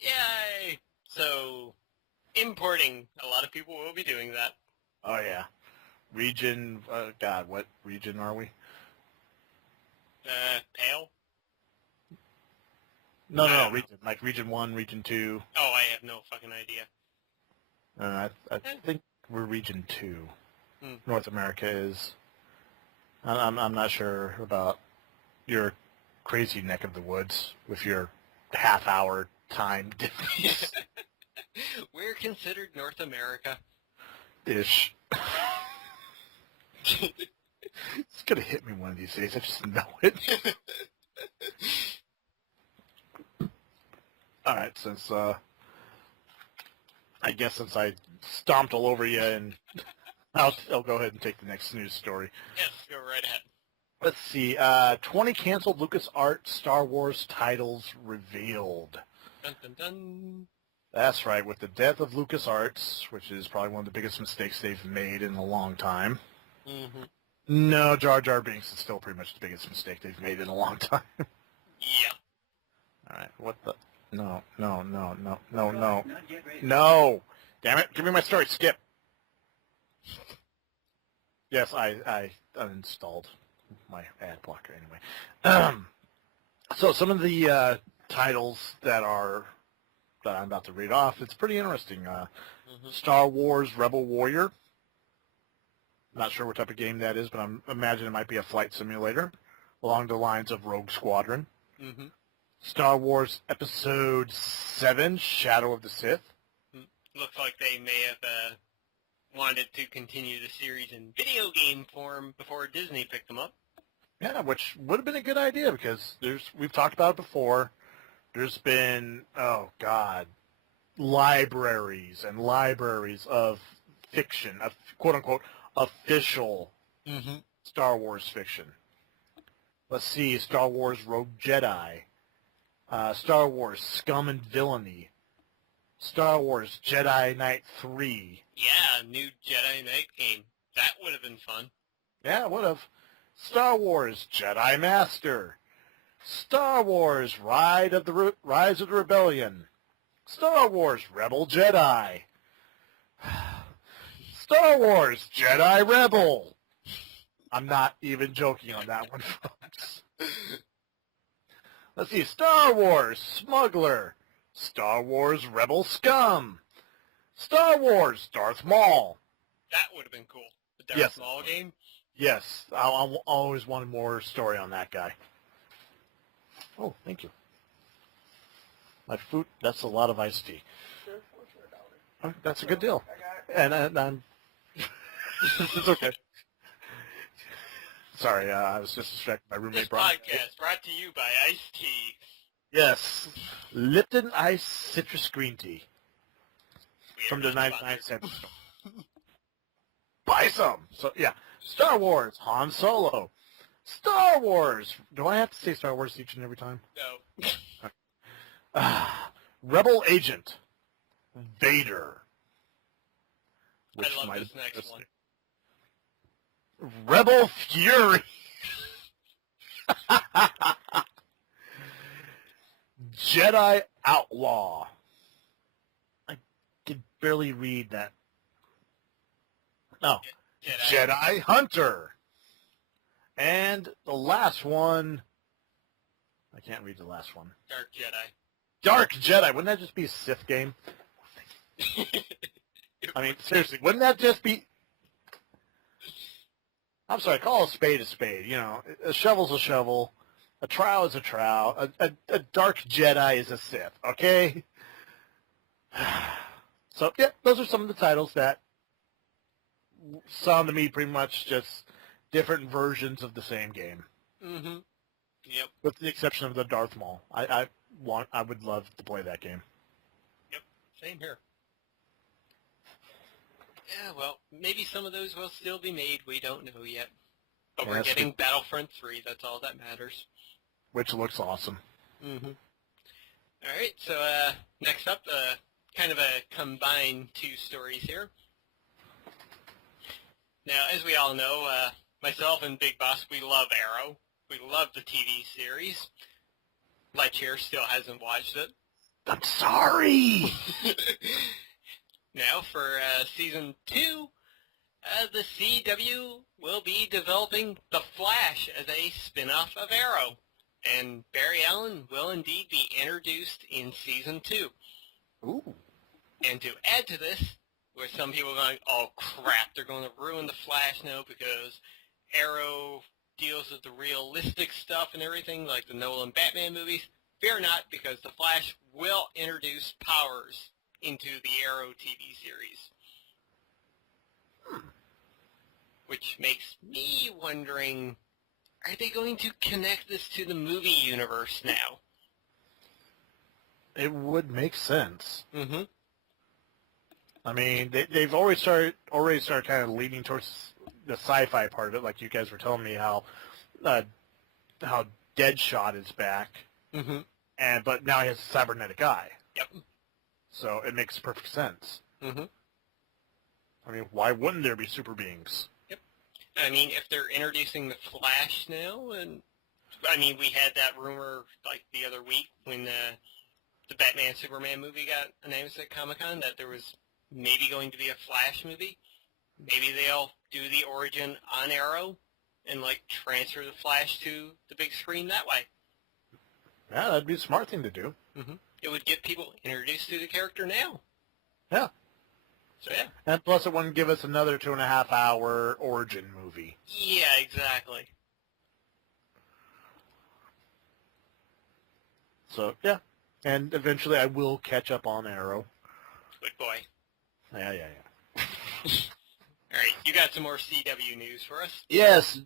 Yay! So, importing. A lot of people will be doing that. Oh, yeah. Region, God, what region are we? Pale? No, region. Like Region 1, Region 2. Oh, I have no fucking idea. I think we're Region 2. Hmm. North America is. I'm not sure about your crazy neck of the woods with your half-hour time difference. We're considered North America. Ish. It's going to hit me one of these days. I just know it. Alright, since I stomped all over you, and I'll go ahead and take the next news story. Yes, go right ahead. Let's see. 20 canceled LucasArts Star Wars titles revealed. Dun, dun, dun. That's right, with the death of LucasArts, which is probably one of the biggest mistakes they've made in a long time. Mm-hmm. No, Jar Jar Binks is still pretty much the biggest mistake they've made in a long time. Yeah. All right, what the? No, no, no, no, no, no. No! Damn it, give me my story, Skip! Yes, I uninstalled my ad blocker anyway. So some of the titles that I'm about to read off, it's pretty interesting. Star Wars Rebel Warrior. Not sure what type of game that is, but I imagine it might be a flight simulator along the lines of Rogue Squadron. Mm-hmm. Star Wars Episode 7, Shadow of the Sith. Looks like they may have wanted to continue the series in video game form before Disney picked them up. Yeah, which would have been a good idea because we've talked about it before. There's been, oh God, libraries and libraries of fiction, of quote-unquote official Star Wars fiction. Let's see, Star Wars Rogue Jedi, Star Wars Scum and Villainy, Star Wars Jedi Knight 3. Yeah, new Jedi Knight game. That would have been fun. Yeah, it would have. Star Wars Jedi Master, Star Wars Rise of the Rebellion, Star Wars Rebel Jedi, Star Wars Jedi Rebel. I'm not even joking on that one, folks. Let's see, Star Wars Smuggler, Star Wars Rebel Scum, Star Wars Darth Maul. That would have been cool. The Darth Maul game? Yes, I always wanted more story on that guy. Oh, thank you. My food, that's a lot of iced tea. Oh, that's a good deal. And I'm... It's okay. Sorry, I was just distracted. My roommate This brought... podcast brought to you by Iced Tea. Yes. Lipton Ice Citrus Green Tea. From the 99 cents. Buy some! So, yeah. Star Wars, Han Solo. Star Wars! Do I have to say Star Wars each and every time? No. Rebel Agent. Vader. I love this next one. Rebel Fury. Jedi Outlaw. I could barely read that. Oh. Jedi Hunter. And the last one, I can't read the last one. Dark Jedi. Dark Jedi. Wouldn't that just be a Sith game? I mean, seriously, wouldn't that just be... I'm sorry, call a spade. You know, a shovel's a shovel. A trowel is a trowel. A Dark Jedi is a Sith, okay? So, yeah, those are some of the titles that sound to me pretty much just different versions of the same game. Mm-hmm. Yep. With the exception of the Darth Maul. I would love to play that game. Yep. Same here. Yeah, well, maybe some of those will still be made. We don't know yet. But we're getting Battlefront 3. That's all that matters. Which looks awesome. Mm-hmm. All right, so next up, kind of a combined two stories here. Now, as we all know, myself and Big Boss, we love Arrow. We love the TV series. Lech here still hasn't watched it. I'm sorry! Now, for Season 2, the CW will be developing The Flash as a spin-off of Arrow. And Barry Allen will indeed be introduced in Season 2. Ooh. And to add to this, where some people are going, oh crap, they're going to ruin The Flash now because Arrow deals with the realistic stuff and everything, like the Nolan Batman movies. Fear not, because The Flash will introduce powers into the Arrow TV series. Which makes me wondering, are they going to connect this to the movie universe now? It would make sense. Mm-hmm. I mean, they've already started kind of leaning towards the sci-fi part of it, like you guys were telling me how Deadshot is back, Mm-hmm. but now he has a cybernetic eye. Yep. So it makes perfect sense. Mm-hmm. I mean, why wouldn't there be super beings? Yep. I mean, if they're introducing the Flash now, and I mean, we had that rumor like the other week when the Batman Superman movie got announced at Comic-Con that there was maybe going to be a Flash movie. Maybe they'll do the origin on Arrow and like transfer the Flash to the big screen that way. Yeah, that'd be a smart thing to do. Mm-hmm. It would get people introduced to the character now. Yeah. So yeah. And plus it wouldn't give us another 2.5-hour origin movie. Yeah, exactly. So, yeah. And eventually I will catch up on Arrow. Good boy. Yeah. All right, you got some more CW news for us? Yes.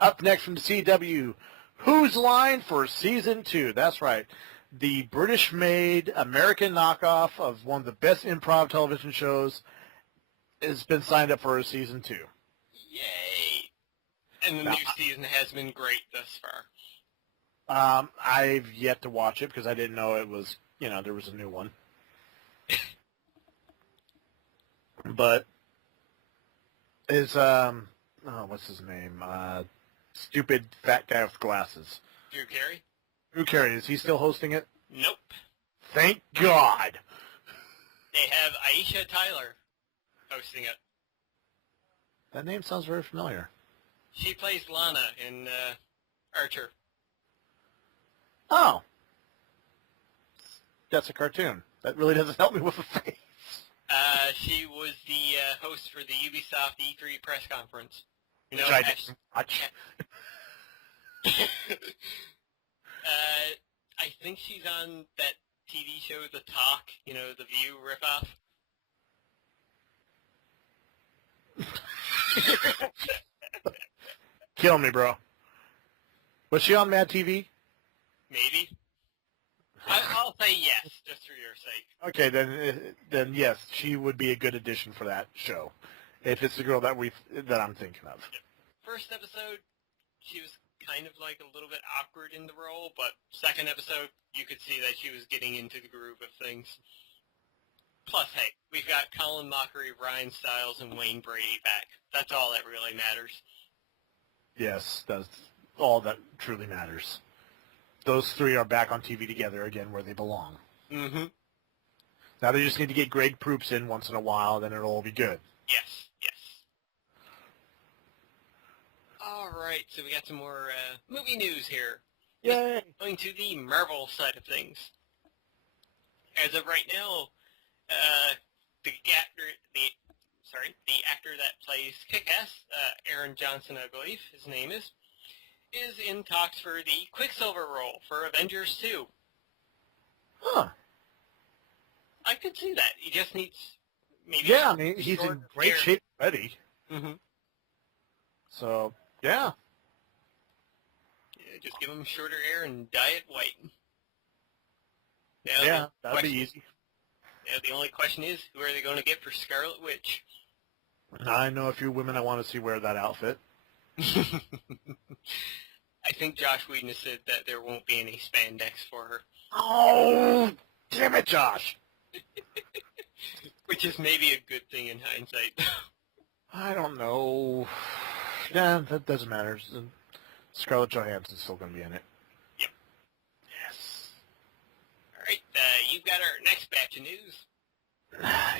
Up next from the CW, Whose Line for Season 2. That's right. The British-made American knockoff of one of the best improv television shows has been signed up for a Season 2. Yay! And the new season has been great thus far. I've yet to watch it because I didn't know it was, there was a new one. But is, what's his name? Stupid fat guy with glasses. Drew Carey? Drew Carey, is he still hosting it? Nope. Thank God. They have Aisha Tyler hosting it. That name sounds very familiar. She plays Lana in Archer. Oh. That's a cartoon. That really doesn't help me with the face. She was the host for the Ubisoft E3 press conference. You know, Which I didn't watch. I think she's on that TV show, The Talk, the View ripoff. Kill me, bro. Was she on Mad TV? Maybe. I'll say yes, just for your sake. Okay, then yes, she would be a good addition for that show, if it's the girl that I'm thinking of. First episode, she was kind of like a little bit awkward in the role, but second episode, you could see that she was getting into the groove of things. Plus, hey, we've got Colin Mockery, Ryan Stiles, and Wayne Brady back. That's all that really matters. Yes, that's all that truly matters. Those three are back on TV together again where they belong. Mm-hmm. Now they just need to get Greg Proops in once in a while, then it'll all be good. Yes. All right, so we got some more movie news here. Yay! Going to the Marvel side of things. As of right now, the actor that plays Kick-Ass, Aaron Johnson, I believe his name is in talks for the Quicksilver role for Avengers 2. Huh. I could see that. He just needs maybe... Yeah, I mean, he's in great shape already. Mm-hmm. So, yeah. Yeah, just give him shorter hair and dye it white. Now, yeah, that'd be easy. Now, the only question is, who are they going to get for Scarlet Witch? I know a few women I want to see wear that outfit. I think Josh Whedon has said that there won't be any spandex for her. Oh, damn it, Josh! Which is maybe a good thing in hindsight. I don't know. Yeah, that doesn't matter. Scarlett Johansson's still going to be in it. Yep. Yes. All right, you've got our next batch of news.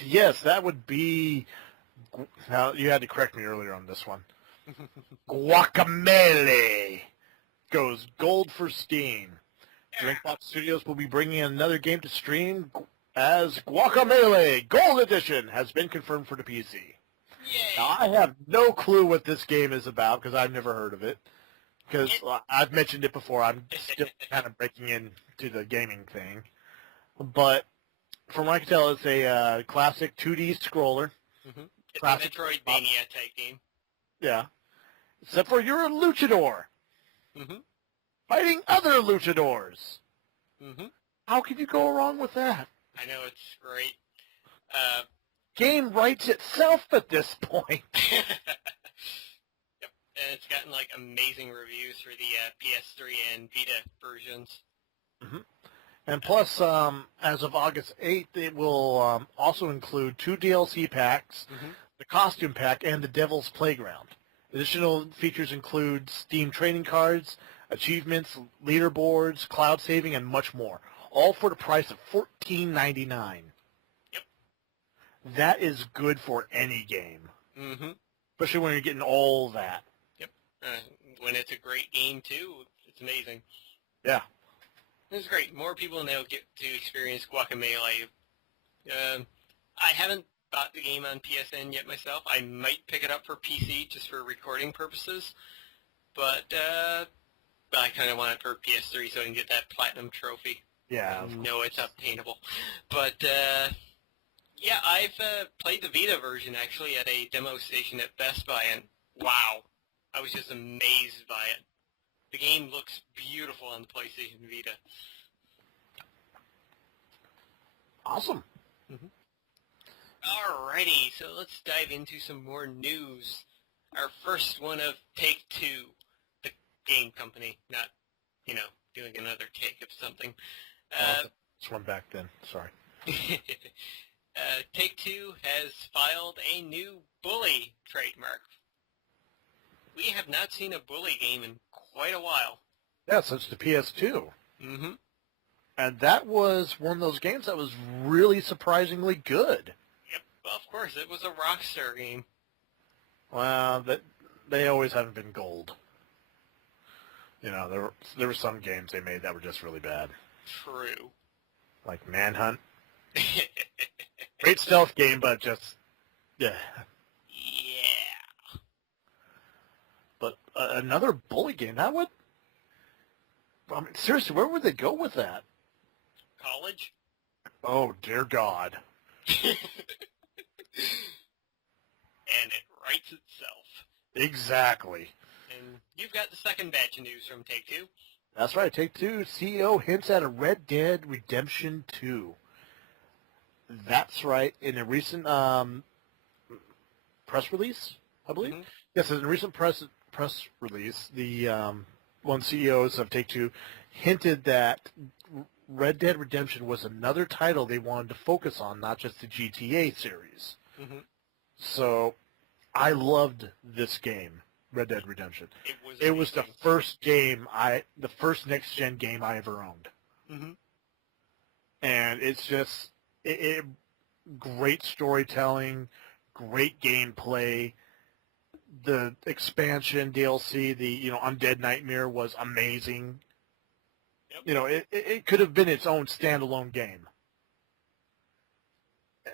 Yes, that would be... Now, you had to correct me earlier on this one. Guacamelee goes gold for Steam. Drinkbox Studios will be bringing another game to stream as Guacamelee Gold Edition has been confirmed for the PC. Yay! Now, I have no clue what this game is about because I've never heard of it. Because I've mentioned it before. I'm still kind of breaking into the gaming thing. But from what I can tell, it's a classic 2D scroller. Mm-hmm. It's Classic a Metroidvania type game. Yeah. Except for you're a luchador. Mm-hmm. Fighting other luchadors. Mm-hmm. How can you go wrong with that? I know, it's great. Game writes itself at this point. Yep. And it's gotten, amazing reviews for the PS3 and Vita versions. Mm-hmm. And plus, as of August 8th, it will also include 2 DLC packs, the costume pack, and the Devil's Playground. Additional features include Steam trading cards, achievements, leaderboards, cloud saving, and much more. All for the price of $14.99. Yep. That is good for any game. Mm-hmm. Especially when you're getting all that. Yep. When it's a great game, too, it's amazing. Yeah. It's great. More people now get to experience Guacamelee. I haven't bought the game on PSN yet myself. I might pick it up for PC just for recording purposes, but I kind of want it for PS3 so I can get that platinum trophy. Yeah. I know it's obtainable. But, yeah, I've played the Vita version, actually, at a demo station at Best Buy, and wow, I was just amazed by it. The game looks beautiful on the PlayStation Vita. Awesome. Alrighty, so let's dive into some more news. Our first one of Take-Two, the game company, not, doing another take of something. Just went back then. Sorry. Take-Two has filed a new Bully trademark. We have not seen a Bully game in quite a while. Yeah, since the PS2. Mm-hmm. And that was one of those games that was really surprisingly good. Yep, well, of course, it was a Rockstar game. Well, they always haven't been gold. There were some games they made that were just really bad. True. Like Manhunt. Great stealth game, but just, yeah. Yeah. But another Bully game, seriously, where would they go with that? College? Oh, dear God. And it writes itself. Exactly. And you've got the second batch of news from Take-Two. That's right. Take-Two CEO hints at a Red Dead Redemption 2. That's right. In a recent press release, I believe. Yes, in a recent press release, the one CEOs of Take-Two hinted that Red Dead Redemption was another title they wanted to focus on, not just the GTA series. So I loved this game, Red Dead Redemption. It was the first next-gen game I ever owned. And it's just great storytelling, great gameplay. The expansion DLC, the Undead Nightmare, was amazing. Yep. It could have been its own standalone game.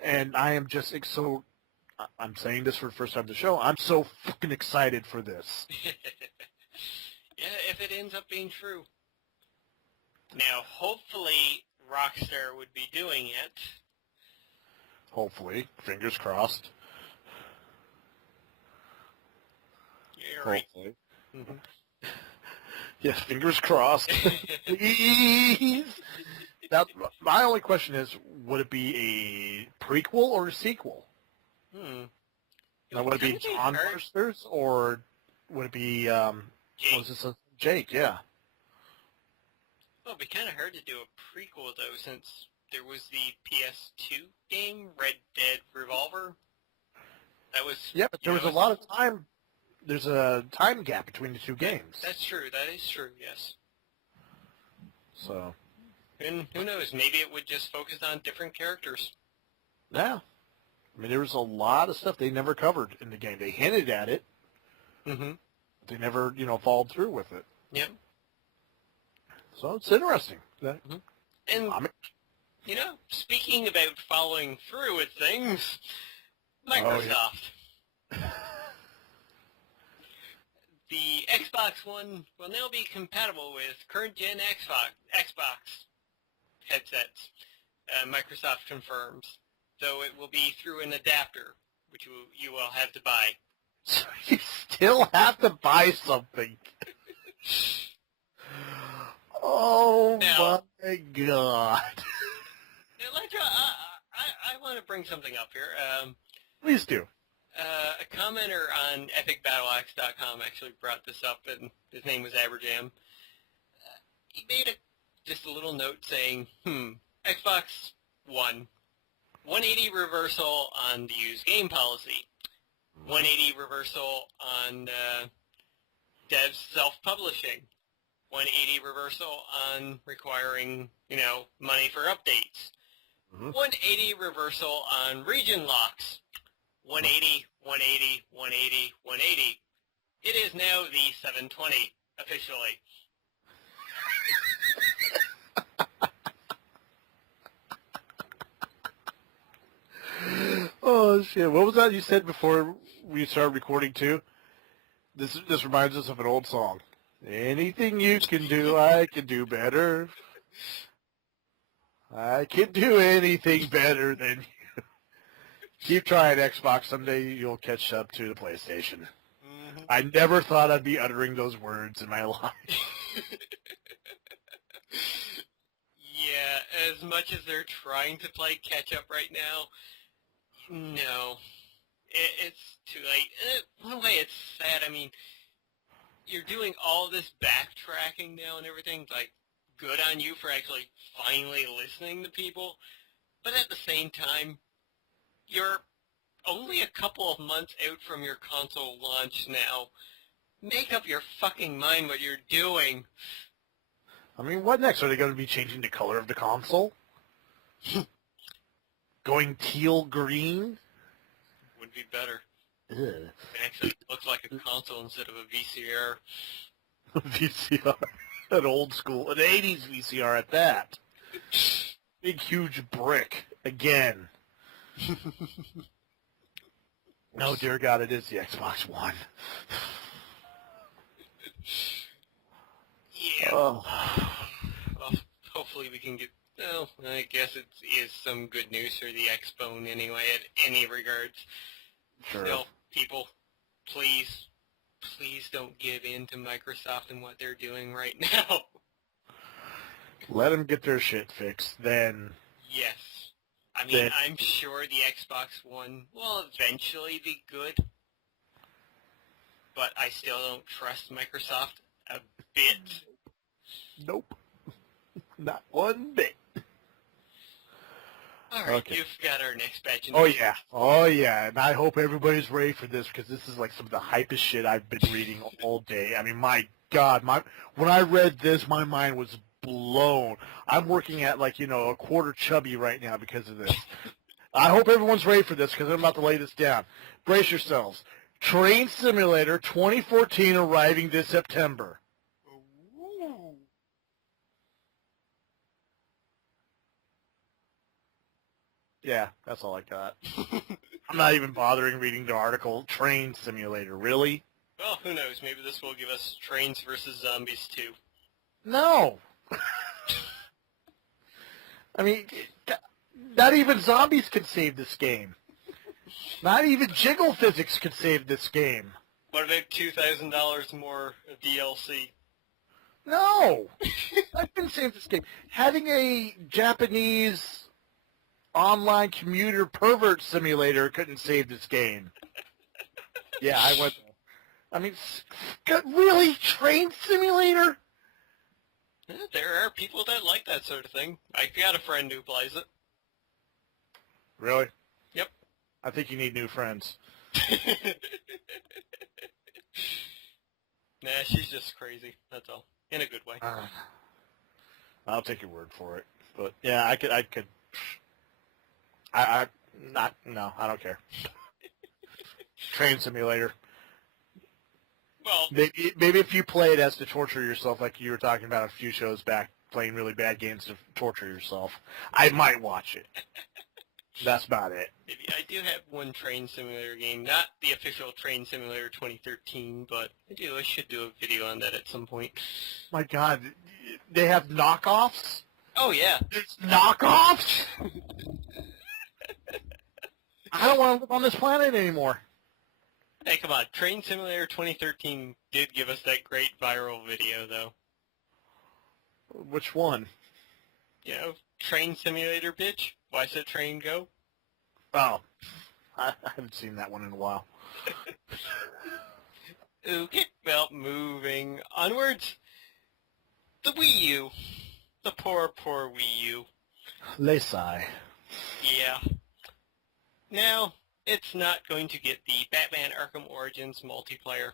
And I am just so, I'm saying this for the first time on the show, I'm so fucking excited for this. Yeah, if it ends up being true. Now, hopefully, Rockstar would be doing it. Hopefully. Fingers crossed. Yeah, right. Hopefully. Yes, fingers crossed. Please. Now, my only question is, would it be a prequel or a sequel? Now, would it be John Bursters, or would it be, Jake, yeah. Well, it'd be kind of hard to do a prequel, though, since there was the PS2 game, Red Dead Revolver. That was... Yeah, but there was a lot of time. There's a time gap between the two games. That's true. That is true, yes. So... And who knows, maybe it would just focus on different characters. Yeah. I mean, there was a lot of stuff they never covered in the game. They hinted at it. But they never, followed through with it. Yep. So it's interesting. And, speaking about following through with things, Microsoft. Oh, yeah. The Xbox One will now be compatible with current-gen Xbox headsets, Microsoft confirms, though it will be through an adapter, which you will have to buy. So you still have to buy something. Oh, now, my God. Electra, I want to bring something up here. Please do. A commenter on EpicBattleAxe.com actually brought this up, and his name was Aberjam. He made just a little note saying, Xbox One, 180 reversal on the used game policy, 180 reversal on devs self-publishing, 180 reversal on requiring, money for updates, 180 reversal on region locks, 180, 180, 180, 180. It is now the 720, officially. Oh, shit. What was that you said before we started recording, too? This reminds us of an old song. Anything you can do, I can do better. I can do anything better than you. Keep trying, Xbox. Someday you'll catch up to the PlayStation. Mm-hmm. I never thought I'd be uttering those words in my life. Yeah, as much as they're trying to play catch-up right now, no. It's too late. One way it's sad, I mean, you're doing all this backtracking now and everything, like, good on you for actually finally listening to people, but at the same time, you're only a couple of months out from your console launch now. Make up your fucking mind what you're doing. I mean, what next? Are they going to be changing the color of the console? Going teal green? Would be better. Ugh. It actually looks like a console instead of a VCR. VCR. An old school, an 80s VCR at that. Big, huge brick. Again. No, dear God, it is the Xbox One. Yeah. Oh. Well, hopefully we can get... Well, I guess it is some good news for the Xbone anyway, at any regards. Sure. Still, people, please don't give in to Microsoft and what they're doing right now. Let them get their shit fixed, then. Yes. I mean, I'm sure the Xbox One will eventually be good, but I still don't trust Microsoft a bit. Nope. Not one bit. All right, okay. You've got our next batch. Oh yeah, and I hope everybody's ready for this because this is like some of the hypest shit I've been reading all day. I mean, my God, when I read this, my mind was blown. I'm working at like a quarter chubby right now because of this. I hope everyone's ready for this because I'm about to lay this down. Brace yourselves. Train Simulator 2014 arriving this September. Ooh. Yeah, that's all I got. I'm not even bothering reading the article. Train Simulator, really? Well, who knows? Maybe this will give us Trains vs. Zombies 2. No! I mean, not even zombies can save this game. Not even jiggle physics can save this game. What about $2,000 more DLC? No! I can save this game. Having a Japanese online commuter pervert simulator couldn't save this game. Yeah, I went... I mean, really? Train Simulator? Yeah, there are people that like that sort of thing. I got a friend who plays it. Really? Yep. I think you need new friends. Nah, she's just crazy. That's all. In a good way. I'll take your word for it. But yeah, I could. No, I don't care. Train Simulator. Well, maybe if you play it as to torture yourself, like you were talking about a few shows back, playing really bad games to torture yourself, I might watch it. That's about it. Maybe. I do have one Train Simulator game, not the official Train Simulator 2013, but I should do a video on that at some point. My God, they have knockoffs? Oh, yeah. There's knockoffs? I don't want to live on this planet anymore. Hey, come on. Train Simulator 2013 did give us that great viral video, though. Which one? Train Simulator, bitch. Why said train go? Oh. I haven't seen that one in a while. Okay, well, moving onwards. The WiiU. The poor, poor Wii U. They sigh. Yeah. Now, it's not going to get the Batman Arkham Origins multiplayer.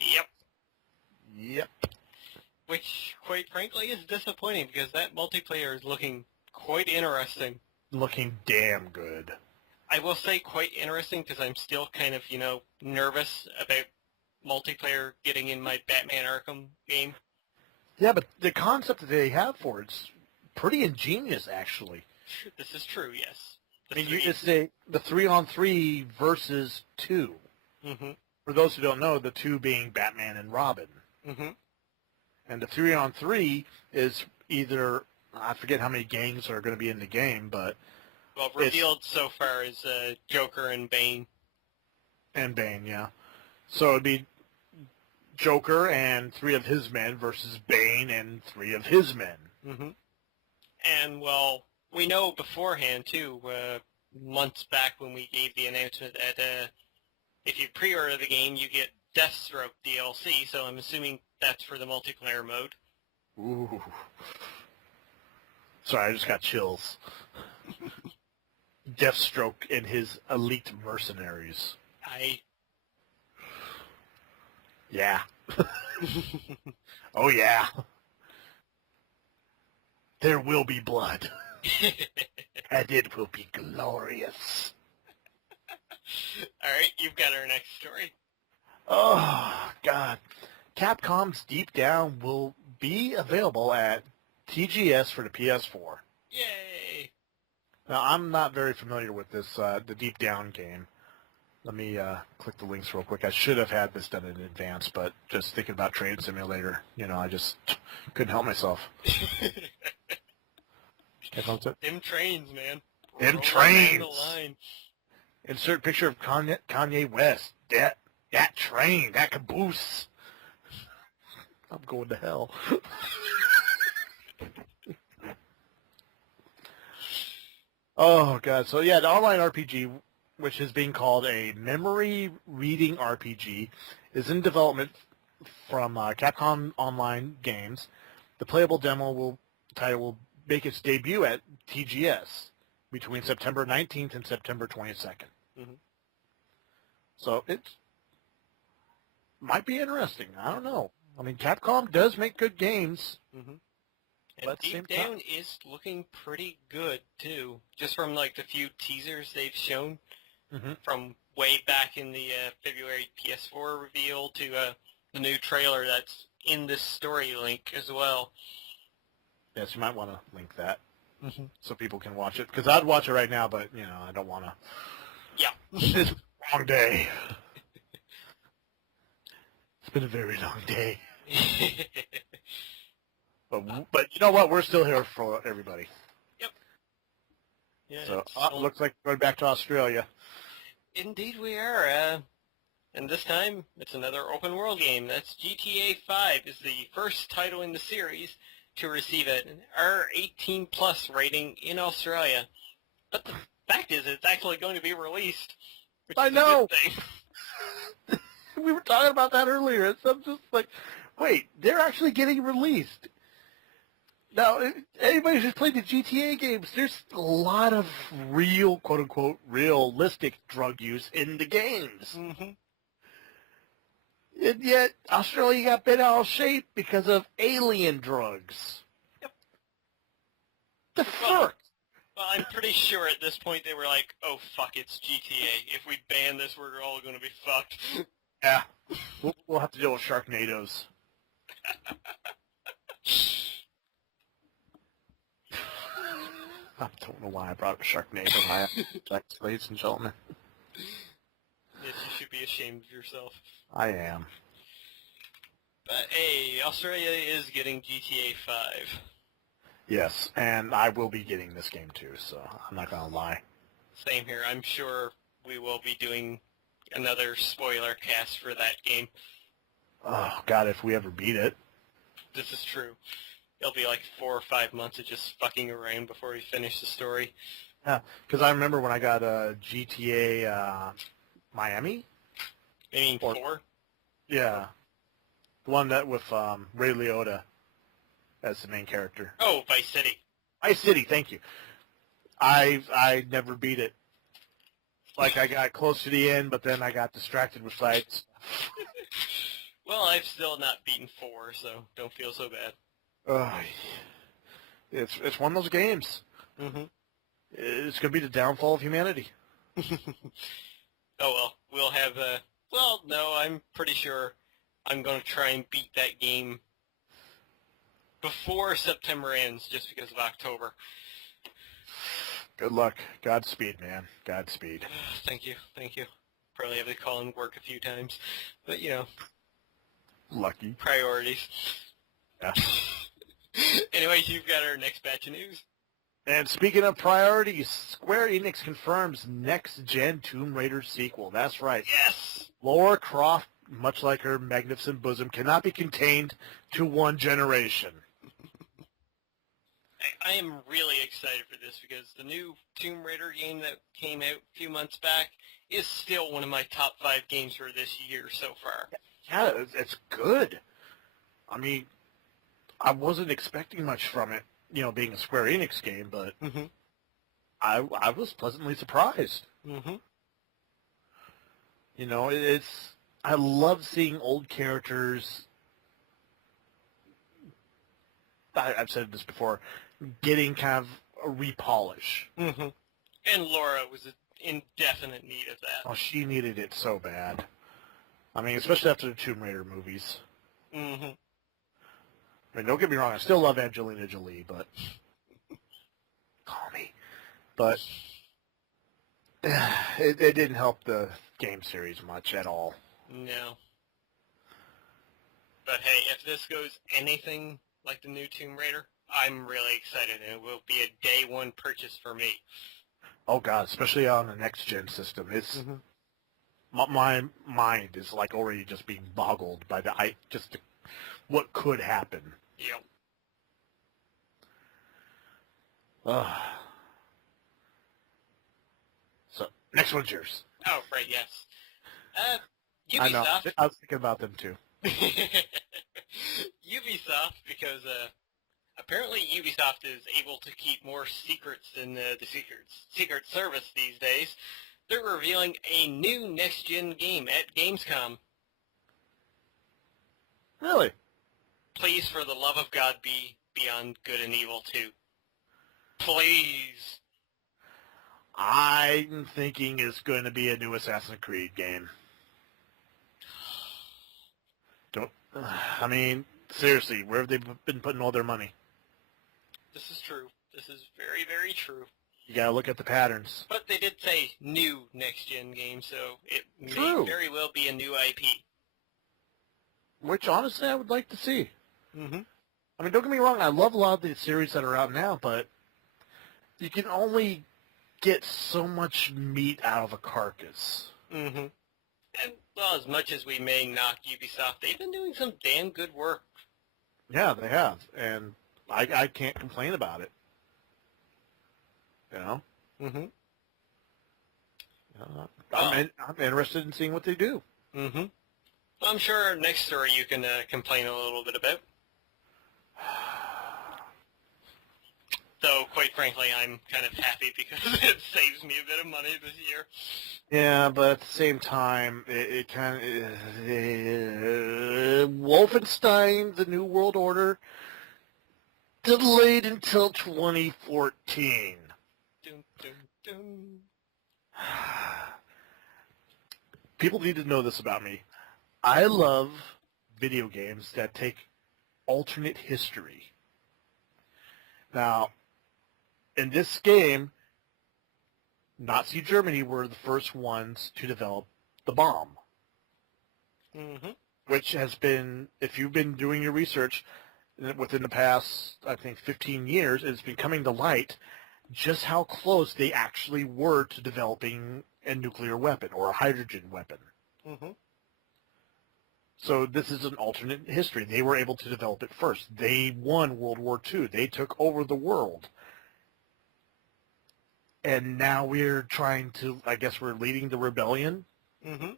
Yep. Yep. Which, quite frankly, is disappointing because that multiplayer is looking quite interesting. Looking damn good. I will say quite interesting because I'm still kind of, nervous about multiplayer getting in my Batman Arkham game. Yeah, but the concept that they have for it's pretty ingenious, actually. This is true, yes. I mean, it's the 3-on-3 versus 2. Mm-hmm. For those who don't know, the 2 being Batman and Robin. Mm-hmm. And the 3-on-3 is either, I forget how many gangs are going to be in the game, but... Well, revealed so far is Joker and Bane. And Bane, yeah. So it'd be Joker and 3 of his men versus Bane and 3 of his men. Mm-hmm. And, well, we know beforehand, too, months back when we gave the announcement that if you pre-order the game, you get Deathstroke DLC, so I'm assuming that's for the multiplayer mode. Ooh. Sorry, I just got chills. Deathstroke and his elite mercenaries. Yeah. Oh, yeah. There will be blood. And it will be glorious. Alright, you've got our next story. Oh, God. Capcom's Deep Down will be available at TGS for the PS4. Yay! Now, I'm not very familiar with this, the Deep Down game. Let me click the links real quick. I should have had this done in advance, but just thinking about Train Simulator, I just couldn't help myself. Them trains, man. Them trains! The line. Insert picture of Kanye West. That train, that caboose. I'm going to hell. Oh, God. So, yeah, the online RPG, which is being called a memory reading RPG, is in development from Capcom Online Games. The playable demo title will make its debut at TGS between September 19th and September 22nd. Mm-hmm. So it might be interesting. I don't know. I mean, Capcom does make good games. Mm-hmm. And Deep Down is looking pretty good, too. Just from, the few teasers they've shown. Mm-hmm. From way back in the February PS4 reveal to the new trailer that's in this story link as well. Yes, you might want to link that so people can watch it. Because I'd watch it right now, but, I don't want to. Yeah. It's a long day. It's been a very long day. But you know what? We're still here for everybody. Yep. Yeah. So looks like we're going back to Australia. Indeed we are. And this time, it's another open world game. That's GTA 5 is the first title in the series to receive an R18 plus rating in Australia. But the fact is, it's actually going to be released. Which is a good thing. We were talking about that earlier. I'm just like, wait, they're actually getting released. Now, anybody who's played the GTA games, there's a lot of real, quote-unquote, realistic drug use in the games. Mm-hmm. And yet, Australia got bent out of shape because of alien drugs. Yep. The fuck? Well, I'm pretty sure at this point they were like, oh, fuck, it's GTA. If we ban this, we're all going to be fucked. Yeah. We'll have to deal with Sharknadoes. I don't know why I brought up Sharknado. Ladies and gentlemen. Yes, you should be ashamed of yourself. I am. But hey, Australia is getting GTA 5. Yes, and I will be getting this game too, so I'm not going to lie. Same here. I'm sure we will be doing another spoiler cast for that game. Oh, God, if we ever beat it. This is true. It'll be like 4 or 5 months of just fucking around before we finish the story. Yeah, because I remember when I got GTA Miami. You mean 4? Yeah. The one that with Ray Liotta as the main character. Oh, Vice City. Vice City, thank you. I never beat it. Like, I got close to the end, but then I got distracted with fights. Well, I've still not beaten 4, so don't feel so bad. It's one of those games. Mm-hmm. It's going to be the downfall of humanity. Oh, well, we'll have, well, no, I'm pretty sure I'm going to try and beat that game before September ends, just because of October. Good luck. Godspeed, man. Godspeed. Thank you, thank you. Probably have to call in work a few times, but, you know. Lucky. Priorities. Yeah. Anyways, you've got our next batch of news. And speaking of priorities, Square Enix confirms next-gen Tomb Raider sequel. That's right. Yes! Lara Croft, much like her magnificent bosom, cannot be contained to one generation. I am really excited for this because the new Tomb Raider game that came out a few months back is still one of my top 5 games for this year so far. Yeah, it's good. I mean, I wasn't expecting much from it, you know, being a Square Enix game, but I was pleasantly surprised. Mm-hmm. You know, I love seeing old characters. I've said this before, getting kind of a repolish. Mm-hmm. And Laura was in definite need of that. Oh, she needed it so bad. I mean, especially after the Tomb Raider movies. Mm-hmm. I mean, don't get me wrong, I still love Angelina Jolie, but... Call me. But... It didn't help the game series much at all. No. But hey, if this goes anything like the new Tomb Raider, I'm really excited, and it will be a day one purchase for me. Oh god, especially on the next gen system. It's my mind is like already just being boggled by what could happen. Yep. So next one's yours. Oh, right, yes. I know. Ubisoft. I was thinking about them too. Ubisoft, because apparently Ubisoft is able to keep more secrets than the Secret Service these days. They're revealing a new next-gen game at Gamescom. Really? Please, for the love of God, be Beyond Good and Evil 2. Please. I'm thinking it's going to be a new Assassin's Creed game. I mean, seriously, where have they been putting all their money? This is true. This is very, very true. You gotta look at the patterns. But they did say new next-gen game, so it True. may very well be a new IP. Which, honestly, I would like to see. Mm-hmm. I mean, don't get me wrong, I love a lot of the series that are out now, but you can only get so much meat out of a carcass. Mm-hmm. And, well, as much as we may knock Ubisoft, they've been doing some damn good work. Yeah, they have, and I can't complain about it. You know? Mm-hmm. I'm interested in seeing what they do. Mm-hmm. Well, I'm sure next story you can complain a little bit about. Though, quite frankly, I'm kind of happy because it saves me a bit of money this year. Yeah, but at the same time, it kind of... Wolfenstein, The New World Order, delayed until 2014. Dun, dun, dun. People need to know this about me. I love video games that take alternate history. Now, in this game, Nazi Germany were the first ones to develop the bomb. Mm-hmm. Which has been, if you've been doing your research within the past, I think, 15 years, it's been coming to light just how close they actually were to developing a nuclear weapon or a hydrogen weapon. Mm-hmm. So this is an alternate history. They were able to develop it first. They won World War II. They took over the world. And now we're trying to, I guess we're leading the rebellion. Mm-hmm.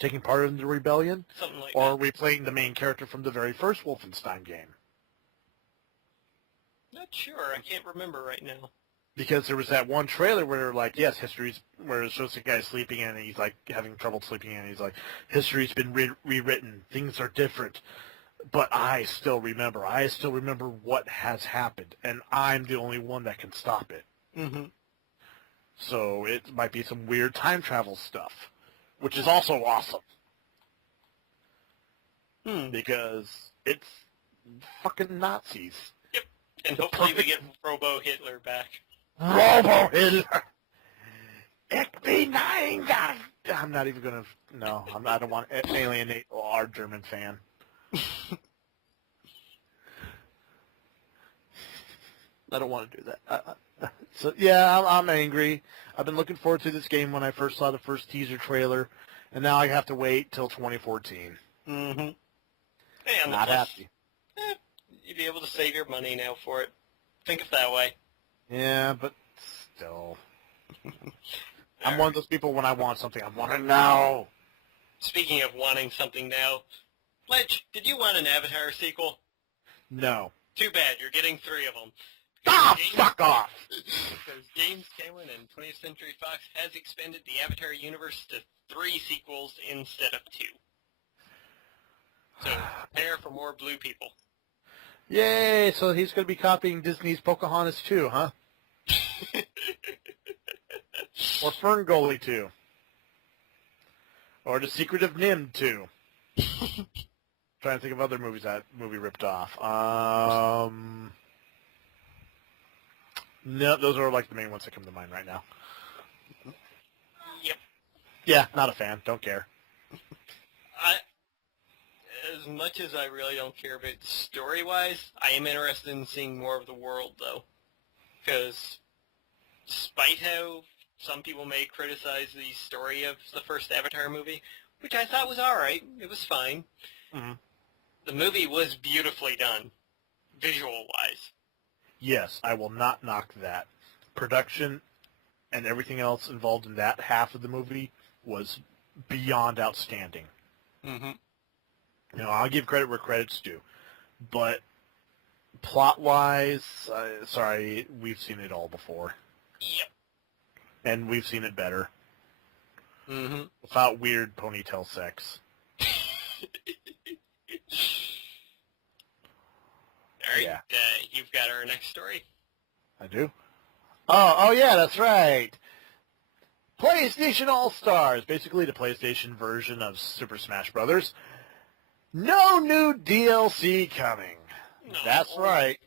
taking part in the rebellion? Something like Or that. are we playing the main character from the very first Wolfenstein game? Not sure. I can't remember right now. Because there was that one trailer where, like, yes, where it shows the guy sleeping and he's, like, having trouble sleeping and he's like, history's been rewritten, things are different, but I still remember what has happened, and I'm the only one that can stop it. Mm-hmm. So it might be some weird time travel stuff, which is also awesome. Because it's fucking Nazis. Yep. And hopefully we get Robo Hitler back. Robo Hitler! Ich bin ein Gast! I'm not even gonna... No, I don't want to alienate our German fan. I don't want to do that. So, yeah, I'm angry. I've been looking forward to this game when I first saw the first teaser trailer, and now I have to wait till 2014. Mm-hmm. Hey, on the Not plus, happy. you'd be able to save your money now for it. Think of it that way. Yeah, but still. I'm one of those people when I want something, I want it now. Speaking of wanting something now, Lech, did you want an Avatar sequel? No. Too bad, you're getting 3 of them. Ah, fuck off! Because James Cameron and 20th Century Fox has expanded the Avatar universe to 3 sequels instead of 2. So, prepare for more blue people. Yay, so he's going to be copying Disney's Pocahontas too, huh? Or Ferngully too. Or The Secret of Nim too. Trying to think of other movies that movie ripped off. No, those are like the main ones that come to mind right now. Yep. Yeah, not a fan. Don't care. As much as I really don't care about story-wise, I am interested in seeing more of the world, though. Because despite how some people may criticize the story of the first Avatar movie, which I thought was alright, it was fine, the movie was beautifully done, visual-wise. Yes, I will not knock that. Production and everything else involved in that half of the movie was beyond outstanding. Mm-hmm. You know, I'll give credit where credit's due. But plot-wise, sorry, we've seen it all before. Yep. And we've seen it better. Mm-hmm. Without weird ponytail sex. Alright, Yeah. You've got our next story. I do? Oh yeah, that's right. PlayStation All-Stars, basically the PlayStation version of Super Smash Brothers. No new DLC coming. No. That's right.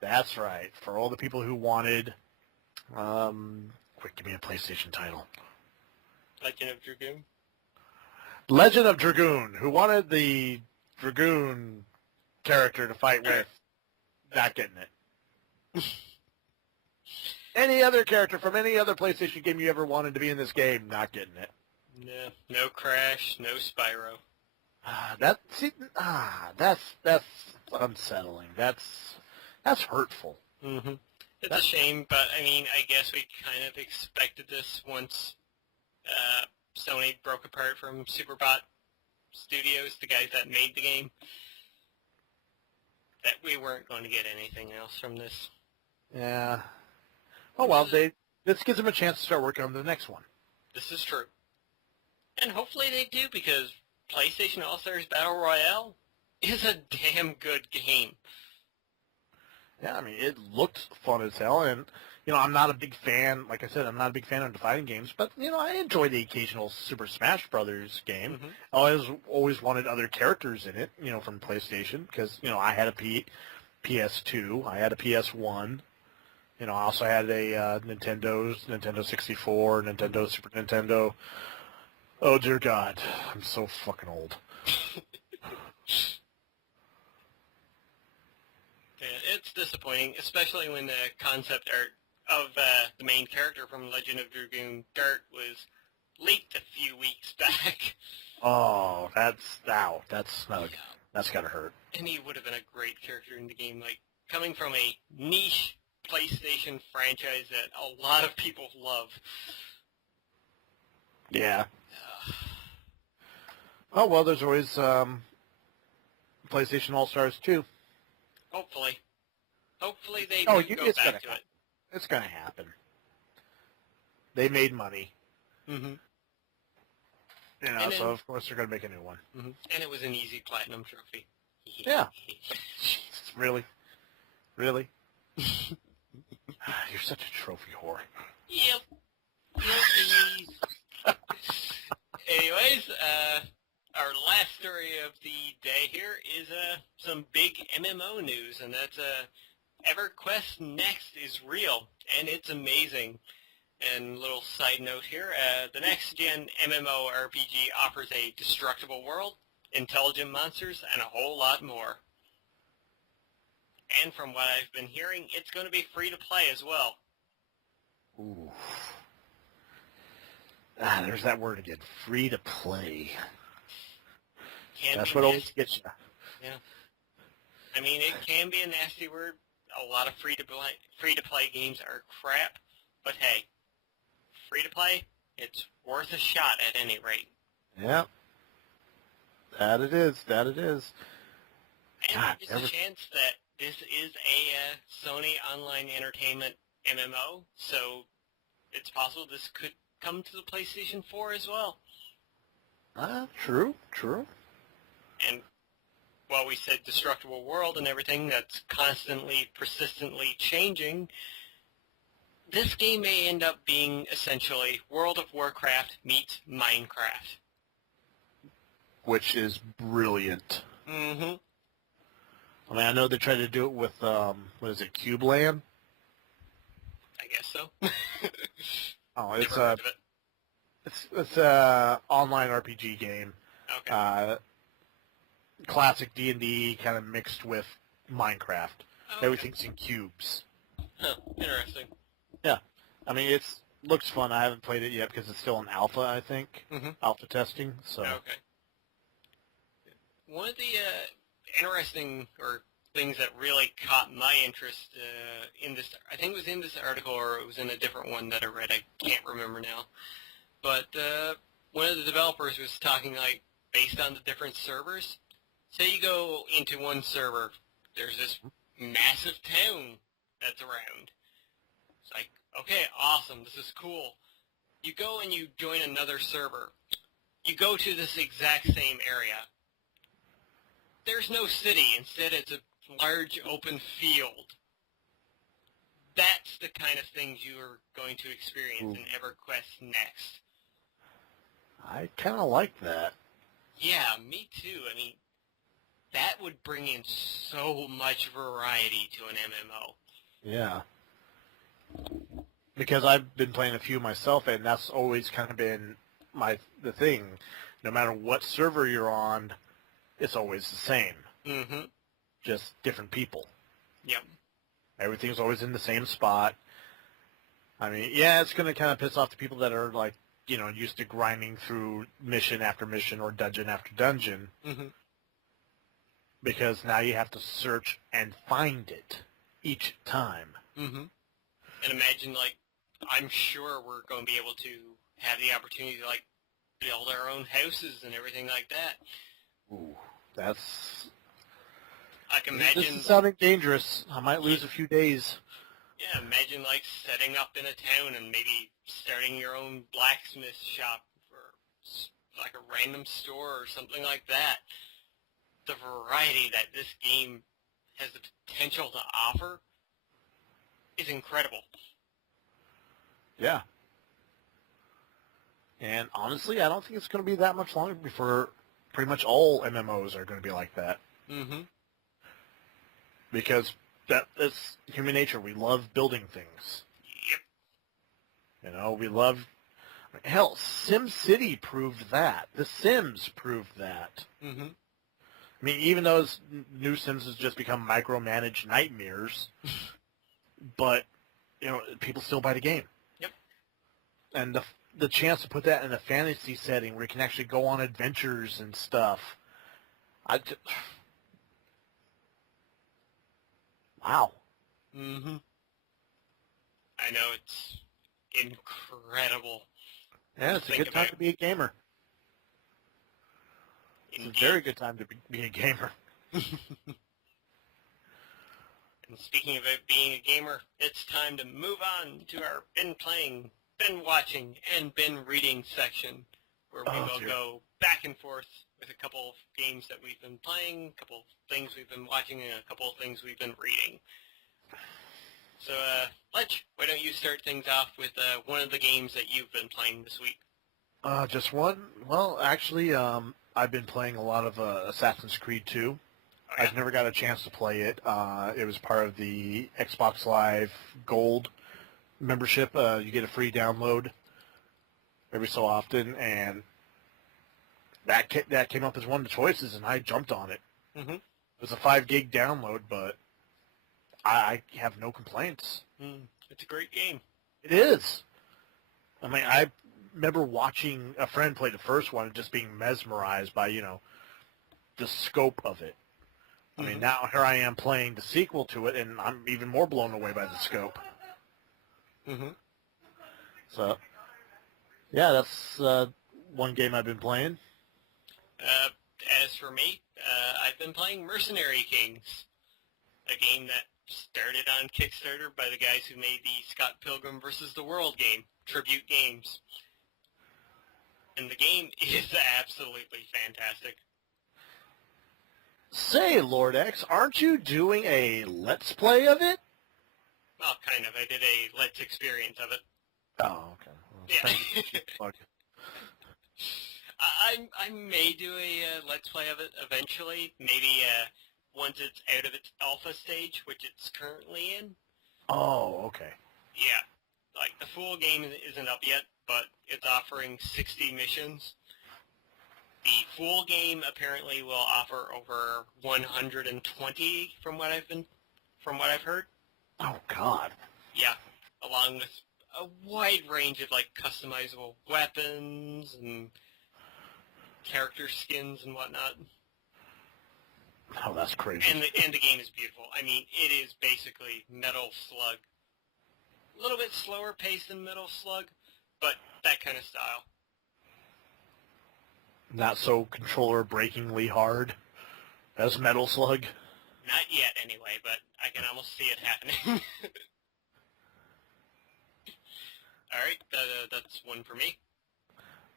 That's right. For all the people who wanted, quick, give me a PlayStation title. Legend of Dragoon? Legend of Dragoon, who wanted the Dragoon character to fight with, not getting it. Any other character from any other PlayStation game you ever wanted to be in this game, not getting it. No Crash, no Spyro. That's unsettling. That's hurtful. Mm-hmm. It's a shame, but I mean, I guess we kind of expected this once Sony broke apart from Superbot Studios, the guys that made the game, that we weren't going to get anything else from this. Yeah. Oh well, this gives them a chance to start working on the next one. This is true. And hopefully they do, because PlayStation All-Stars Battle Royale is a damn good game. Yeah, I mean, it looked fun as hell, and, you know, I'm not a big fan, like I said, I'm not a big fan of fighting games, but, you know, I enjoy the occasional Super Smash Brothers game. Mm-hmm. I always wanted other characters in it, you know, from PlayStation, because, you know, I had a PS2, I had a PS1, you know, I also had a Nintendo 64, Nintendo Super Nintendo. Oh, dear God, I'm so fucking old. Yeah, it's disappointing, especially when the concept art of the main character from Legend of Dragoon, Dart, was leaked a few weeks back. Oh, that's snug. Yeah. That's gotta hurt. And he would have been a great character in the game, like, coming from a niche PlayStation franchise that a lot of people love. Yeah. Oh, well, there's always PlayStation All-Stars 2. Hopefully. Hopefully they Oh, do go it's back gonna to happen. it. It's gonna happen. They made money, Mm-hmm. so of course they're gonna make a new one. Mm-hmm. And it was an easy platinum trophy. Yeah. Really? Really? You're such a trophy whore. Yep. Trophies. Anyways, our last story of the day here is some big MMO news, and that's EverQuest Next is real, and it's amazing. And little side note here, the next-gen MMORPG offers a destructible world, intelligent monsters, and a whole lot more. And from what I've been hearing, it's going to be free to play as well. Ooh. There's that word again. Free to play. That's what always gets you. Yeah. I mean, it can be a nasty word. A lot of free-to-play games are crap, but hey, free-to-play, it's worth a shot at any rate. Yeah. That it is. That it is. And there's a chance that this is a Sony Online Entertainment MMO, so it's possible this could come to the PlayStation 4 as well. True. True. And while we said destructible world and everything that's constantly, persistently changing, this game may end up being essentially World of Warcraft meets Minecraft. Which is brilliant. Mm-hmm. I mean, I know they tried to do it with, what is it, Cubeland? I guess so. Oh, Never heard of it. it's a online RPG game. Okay. Classic D&D kind of mixed with Minecraft. Okay. Everything's in cubes. Huh, interesting. Yeah. I mean, it looks fun. I haven't played it yet because it's still in alpha, I think. Mm-hmm. Alpha testing, so. Okay. One of the interesting things that really caught my interest in this, I think it was in this article or it was in a different one that I read, I can't remember now, but one of the developers was talking like based on the different servers. Say you go into one server, there's this massive town that's around. It's like, okay, awesome, this is cool. You go and you join another server. You go to this exact same area. There's no city. Instead, it's a large open field. That's the kind of things you are going to experience in EverQuest Next. I kind of like that. Yeah, me too. I mean, that would bring in so much variety to an MMO. Yeah. Because I've been playing a few myself, and that's always kind of been the thing. No matter what server you're on, it's always the same. Mm-hmm. Just different people. Yep. Everything's always in the same spot. I mean, yeah, it's going to kind of piss off the people that are, like, used to grinding through mission after mission or dungeon after dungeon. Mm-hmm. Because now you have to search and find it each time. Mm-hmm. And imagine, like, I'm sure we're going to be able to have the opportunity to, like, build our own houses and everything like that. Ooh, that's... I can imagine... This is sounding dangerous. I might lose a few days. Yeah, imagine, like, setting up in a town and maybe starting your own blacksmith shop or, like, a random store or something like that. The variety that this game has the potential to offer is incredible. Yeah. And honestly, I don't think it's going to be that much longer before pretty much all MMOs are going to be like that. Mm-hmm. Because that's human nature. We love building things. Yep. We love... Hell, SimCity proved that. The Sims proved that. Mm-hmm. I mean, even though new Sims has just become micromanaged nightmares, but, people still buy the game. Yep. And the chance to put that in a fantasy setting where you can actually go on adventures and stuff, wow. Mm-hmm. I know, it's incredible. Yeah, it's a good time to be a gamer. It's a very good time to be a gamer. And speaking of it being a gamer, it's time to move on to our been playing, been watching, and been reading section, where we will go back and forth with a couple of games that we've been playing, a couple of things we've been watching, and a couple of things we've been reading. So, Lech, why don't you start things off with one of the games that you've been playing this week? Just one? Well, actually, I've been playing a lot of Assassin's Creed 2. Oh, yeah? I've never got a chance to play it. It was part of the Xbox Live Gold membership. You get a free download every so often, and that came up as one of the choices, and I jumped on it. Mm-hmm. It was a 5 gig download, but I have no complaints. It's a great game. It is. I mean, I remember watching a friend play the first one and just being mesmerized by, the scope of it. I mean, now here I am playing the sequel to it, and I'm even more blown away by the scope. So, yeah, that's one game I've been playing. As for me, I've been playing Mercenary Kings, a game that started on Kickstarter by the guys who made the Scott Pilgrim vs. the World game, Tribute Games. And the game is absolutely fantastic. Say, Lord X, aren't you doing a Let's Play of it? Well, kind of. I did a Let's Experience of it. Oh, okay. Well, yeah. I may do a Let's Play of it eventually. Maybe once it's out of its alpha stage, which it's currently in. Oh, okay. Yeah. Like, the full game isn't up yet, but it's offering 60 missions. The full game apparently will offer over 120 from what I've heard. Oh God. Yeah, along with a wide range of like customizable weapons and character skins and whatnot. Oh, that's crazy. And the game is beautiful. I mean, it is basically Metal Slug. A little bit slower paced than Metal Slug, but that kind of style. Not so controller-breakingly hard as Metal Slug? Not yet, anyway, but I can almost see it happening. Alright, that's one for me.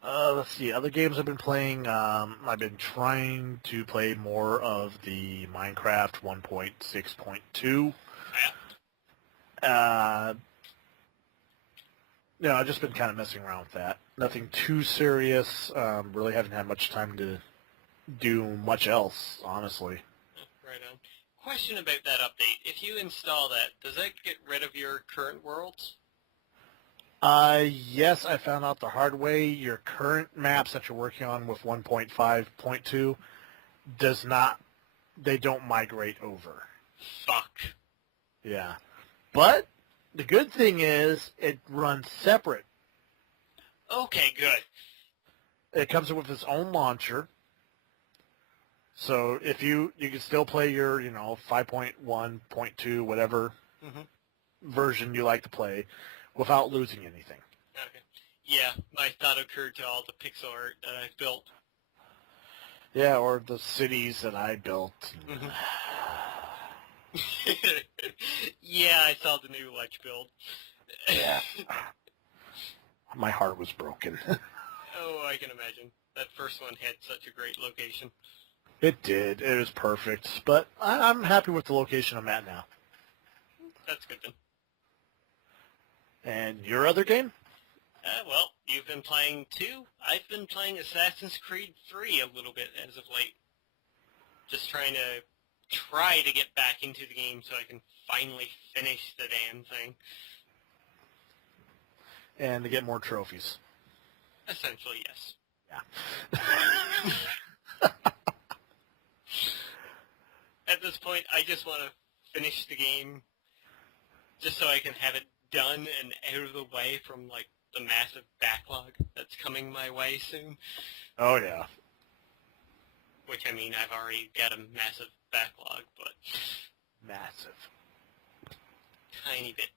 Let's see, other games I've been playing, I've been trying to play more of the Minecraft 1.6.2. Yeah. I've just been kind of messing around with that. Nothing too serious. Really haven't had much time to do much else, honestly. Right on. Question about that update. If you install that, does that get rid of your current worlds? Yes, I found out the hard way. Your current maps that you're working on with 1.5.2 they don't migrate over. Fuck. Yeah. But the good thing is it runs separate. Okay, good. It comes with its own launcher. So if you can still play your, 5.1.2, whatever version you like to play without losing anything. Okay. Yeah, my thought occurred to all the pixel art that I've built. Yeah, or the cities that I built. Yeah, I saw the new Lech build. Yeah. My heart was broken. Oh, I can imagine. That first one had such a great location. It did. It was perfect. But I'm happy with the location I'm at now. That's good then. And your other game? Well, you've been playing 2. I've been playing Assassin's Creed 3 a little bit as of late. Just trying to get back into the game so I can finally finish the damn thing. And to get more trophies. Essentially, yes. Yeah. At this point, I just want to finish the game just so I can have it done and out of the way from, like, the massive backlog that's coming my way soon. Oh, yeah. Which, I mean, I've already got a massive backlog, but... Massive. Tiny bit.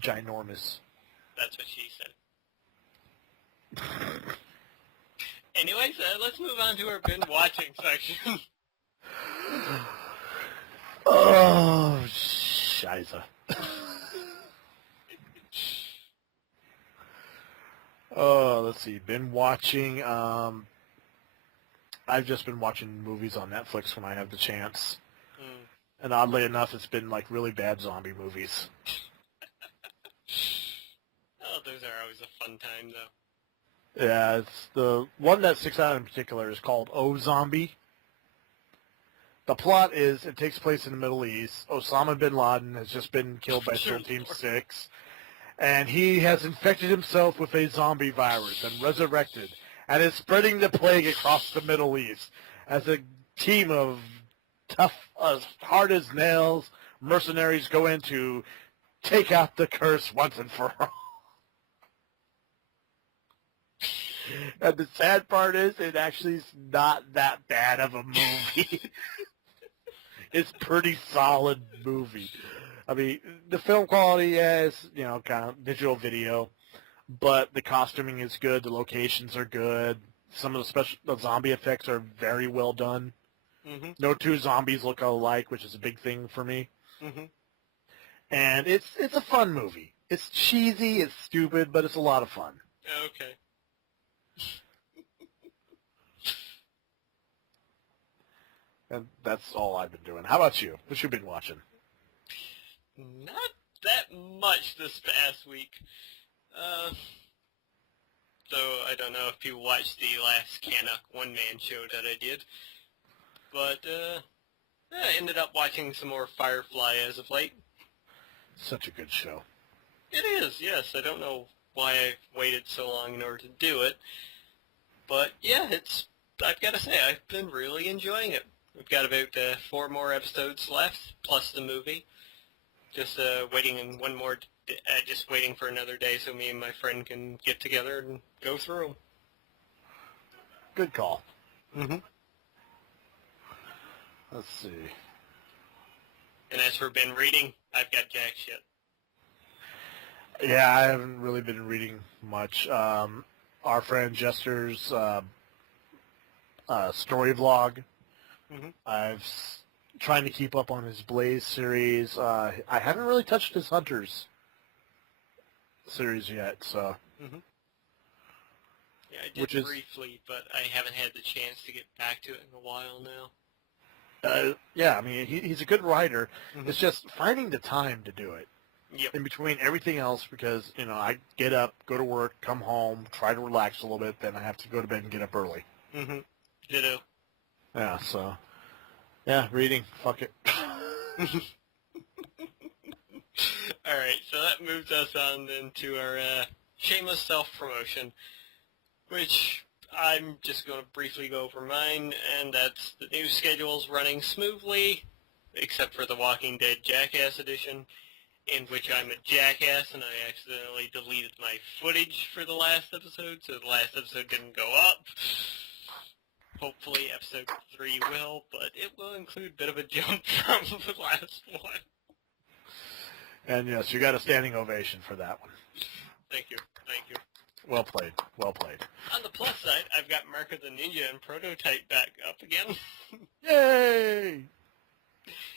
Ginormous. That's what she said. Anyways, let's move on to our binge watching section. Oh, scheisse. Oh, let's see. Been watching, I've just been watching movies on Netflix when I have the chance. Mm. And oddly enough, it's been like really bad zombie movies. Oh, those are always a fun time, though. Yeah, it's the one that sticks out in particular is called Oh Zombie. The plot is it takes place in the Middle East. Osama bin Laden has just been killed by SEAL Team 6, and he has infected himself with a zombie virus and resurrected, and is spreading the plague across the Middle East as a team of tough, hard as nails mercenaries go in to take out the curse once and for all. And the sad part is, it actually is not that bad of a movie. It's pretty solid movie. I mean, the film quality is, kind of digital video, but the costuming is good. The locations are good. Some of the zombie effects are very well done. Mm-hmm. No two zombies look alike, which is a big thing for me. Mm-hmm. And it's a fun movie. It's cheesy, it's stupid, but it's a lot of fun. Okay. And that's all I've been doing. How about you? What you been watching? Not that much this past week. So I don't know if you watched the last CanUK one-man show that I did. But, I ended up watching some more Firefly as of late. Such a good show. It is, yes. I don't know why I waited so long in order to do it. But, yeah, I've got to say, I've been really enjoying it. We've got about 4 more episodes left, plus the movie. Just waiting for another day so me and my friend can get together and go through them. Good call. Mm-hmm. Let's see. And as for been reading, I've got jack shit. Yeah, I haven't really been reading much. Our friend Jester's story vlog. Mm-hmm. I've trying to keep up on his Blaze series. I haven't really touched his Hunters series yet, so. Mm-hmm. Yeah, I did briefly, but I haven't had the chance to get back to it in a while now. Yeah, I mean, he's a good writer. Mm-hmm. It's just finding the time to do it. Yep. In between everything else, because, I get up, go to work, come home, try to relax a little bit, then I have to go to bed and get up early. Mm-hmm. Ditto. Yeah, so, yeah, reading, fuck it. Alright, so that moves us on then to our shameless self-promotion, which I'm just going to briefly go over mine, and that's the news schedule's running smoothly, except for the Walking Dead Jackass edition, in which I'm a jackass and I accidentally deleted my footage for the last episode, so the last episode didn't go up. Hopefully episode 3 will, but it will include a bit of a jump from the last one. And yes, you got a standing ovation for that one. Thank you. Well played. Well played. On the plus side, I've got Mark of the Ninja and Prototype back up again. Yay!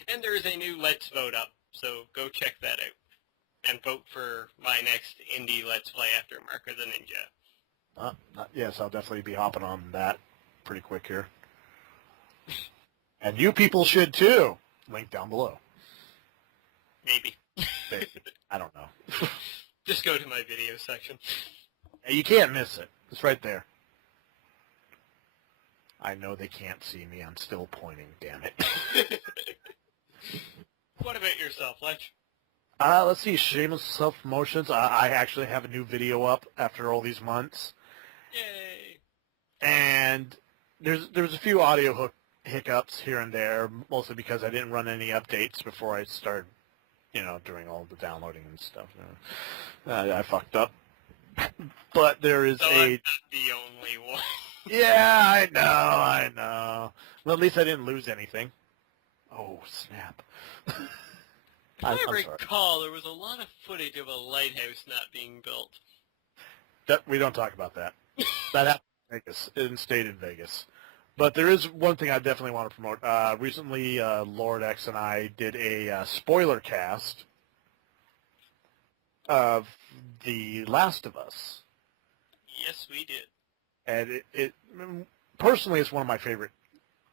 And there is a new Let's Vote up, so go check that out. And vote for my next indie Let's Play after Mark of the Ninja. Yes, I'll definitely be hopping on that pretty quick here. And you people should too. Link down below. Maybe. I don't know. Just go to my video section. You can't miss it. It's right there. I know they can't see me. I'm still pointing, damn it. What about yourself, Lech? Let's see. Shameless self-promotions. I actually have a new video up after all these months. Yay! And there's a few audio hiccups here and there, mostly because I didn't run any updates before I started, doing all the downloading and stuff. I fucked up. But there is so I'm not the only one. Yeah, I know. Well, at least I didn't lose anything. Oh, snap. I recall there was a lot of footage of a lighthouse not being built. We don't talk about that. That happened Vegas, stayed in Vegas. But there is one thing I definitely want to promote. Recently, Lord X and I did a spoiler cast of The Last of Us. Yes, we did. And it personally, it's one of my favorite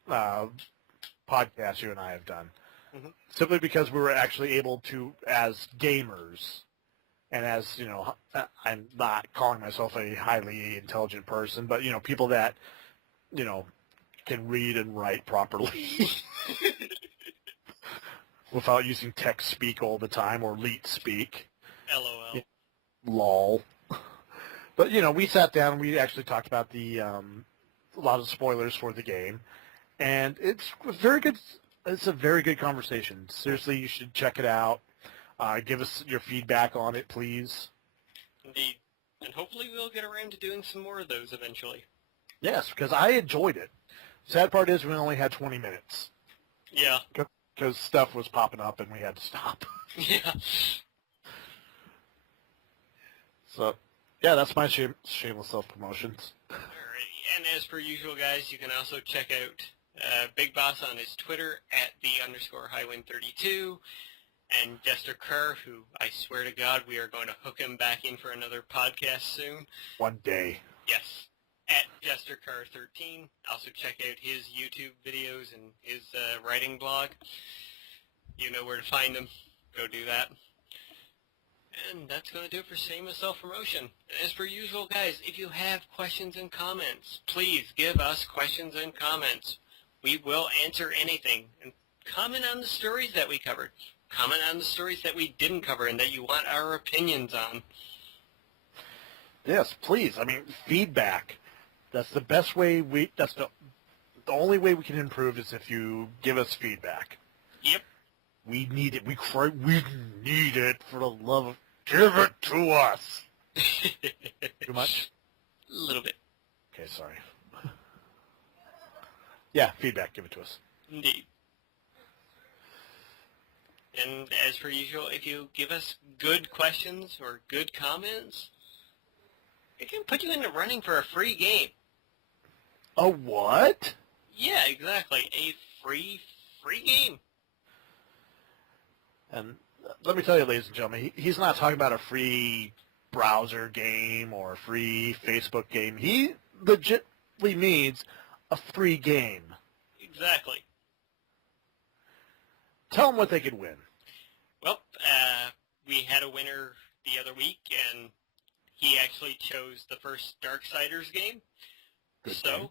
podcasts you and I have done. Mm-hmm. Simply because we were actually able to, as gamers, and as, you know, I'm not calling myself a highly intelligent person, but, you know, people that, you know, can read and write properly without using text speak all the time or leet speak. LOL. Yeah. Lol. But, you know, we sat down and we actually talked about a lot of spoilers for the game, and it's very good. It's a very good conversation. Seriously, you should check it out. Give us your feedback on it, please. Indeed. And hopefully we'll get around to doing some more of those eventually. Yes, because I enjoyed it. Sad part is we only had 20 minutes. Yeah. Because stuff was popping up and we had to stop. Yeah. So, yeah, that's my shameless self-promotions. Alrighty. And as per usual, guys, you can also check out Big Boss on his Twitter at @the_highwind32, and JesterCarr, who I swear to God we are going to hook him back in for another podcast soon. One day. Yes. At JesterCarr13. Also check out his YouTube videos and his writing blog. You know where to find him. Go do that. And that's going to do it for shameless self-promotion. As per usual, guys, if you have questions and comments, please give us questions and comments. We will answer anything. And comment on the stories that we covered. Comment on the stories that we didn't cover and that you want our opinions on. Yes, please. I mean, feedback. That's the best way that's the only way we can improve is if you give us feedback. Yep. We need it. We need it for the love of... Give it to us! Too much? A little bit. Okay, sorry. Yeah, feedback. Give it to us. Indeed. And as per usual, if you give us good questions or good comments, it can put you in the running for a free game. A what? Yeah, exactly. A free game. And let me tell you, ladies and gentlemen, he's not talking about a free browser game or a free Facebook game. He legitimately means a free game. Exactly. Tell them what they could win. Well, we had a winner the other week, and he actually chose the first Darksiders game. Good so, game.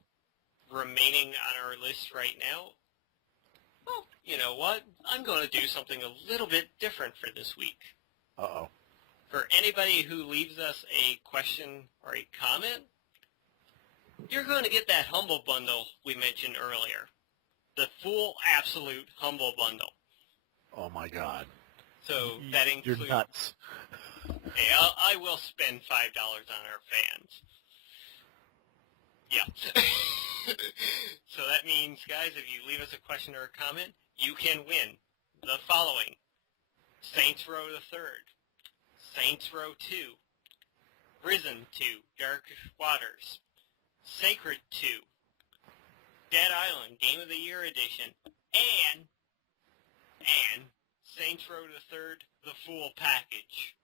Remaining on our list right now, well, you know what? I'm going to do something a little bit different for this week. Uh-oh. For anybody who leaves us a question or a comment, you're going to get that Humble Bundle we mentioned earlier. The full, absolute Humble Bundle. Oh, my God. So that includes... You're nuts. Hey, I will spend $5 on our fans. Yeah. So that means, guys, if you leave us a question or a comment, you can win the following: Saints Row the Third, Saints Row 2, Risen 2, Dark Waters, Sacred 2, Dead Island Game of the Year Edition, and Saints Row the Third, the full package.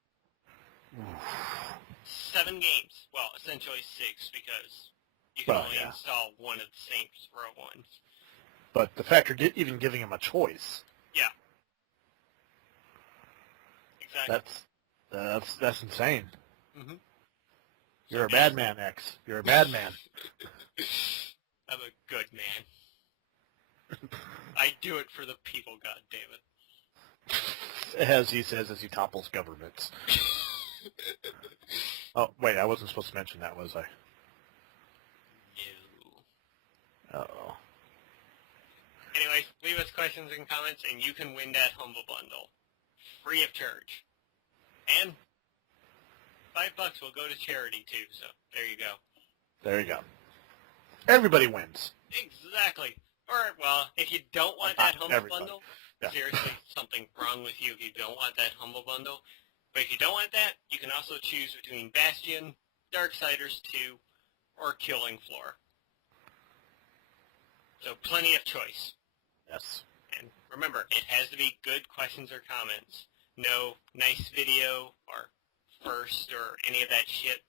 7 games. Well, essentially 6, because you can only install one of the Saints Row ones. But the fact you're even giving him a choice. Yeah. Exactly. That's insane. Mm-hmm. You're a bad man, X. You're a bad man. I'm a good man. I do it for the people, goddammit. As he says as he topples governments. Oh, wait, I wasn't supposed to mention that, was I? No. Uh-oh. Anyways, leave us questions and comments, and you can win that Humble Bundle. Free of charge. And $5 will go to charity, too, so there you go. There you go. Everybody wins. Exactly. Or, well, if you don't want that Humble Bundle, seriously, something wrong with you if you don't want that Humble Bundle. But if you don't want that, you can also choose between Bastion, Darksiders 2, or killing floor. So plenty of choice. Yes. And remember, it has to be good questions or comments. No nice video or first or any of that shit.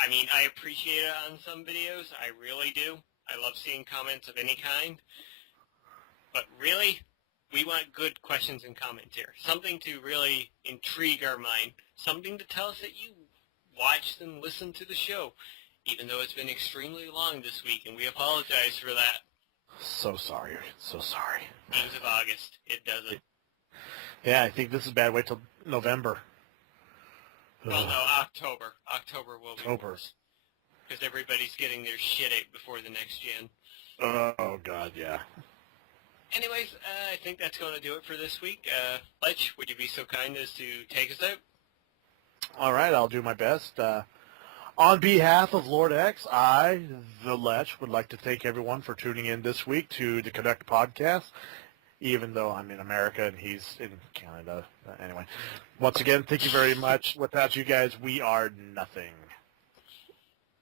I mean, I appreciate it on some videos. I really do. I love seeing comments of any kind. But really, we want good questions and comments here. Something to really intrigue our mind. Something to tell us that you watched and listened to the show. Even though it's been extremely long this week, and we apologize for that. So sorry. So sorry. Ends of August. It doesn't. Yeah, I think this is bad. Wait till November. Well, no, October. October will be worse. Because everybody's getting their shit ate before the next gen. Oh, God, yeah. Anyways, I think that's going to do it for this week. Lech, would you be so kind as to take us out? All right, I'll do my best. On behalf of Lord X, I, the Lech, would like to thank everyone for tuning in this week to the CanUK podcast, even though I'm in America and he's in Canada. Anyway, once again, thank you very much. Without you guys, we are nothing.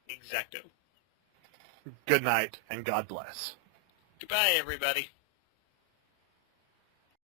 Exacto. Good night, and God bless. Goodbye, everybody.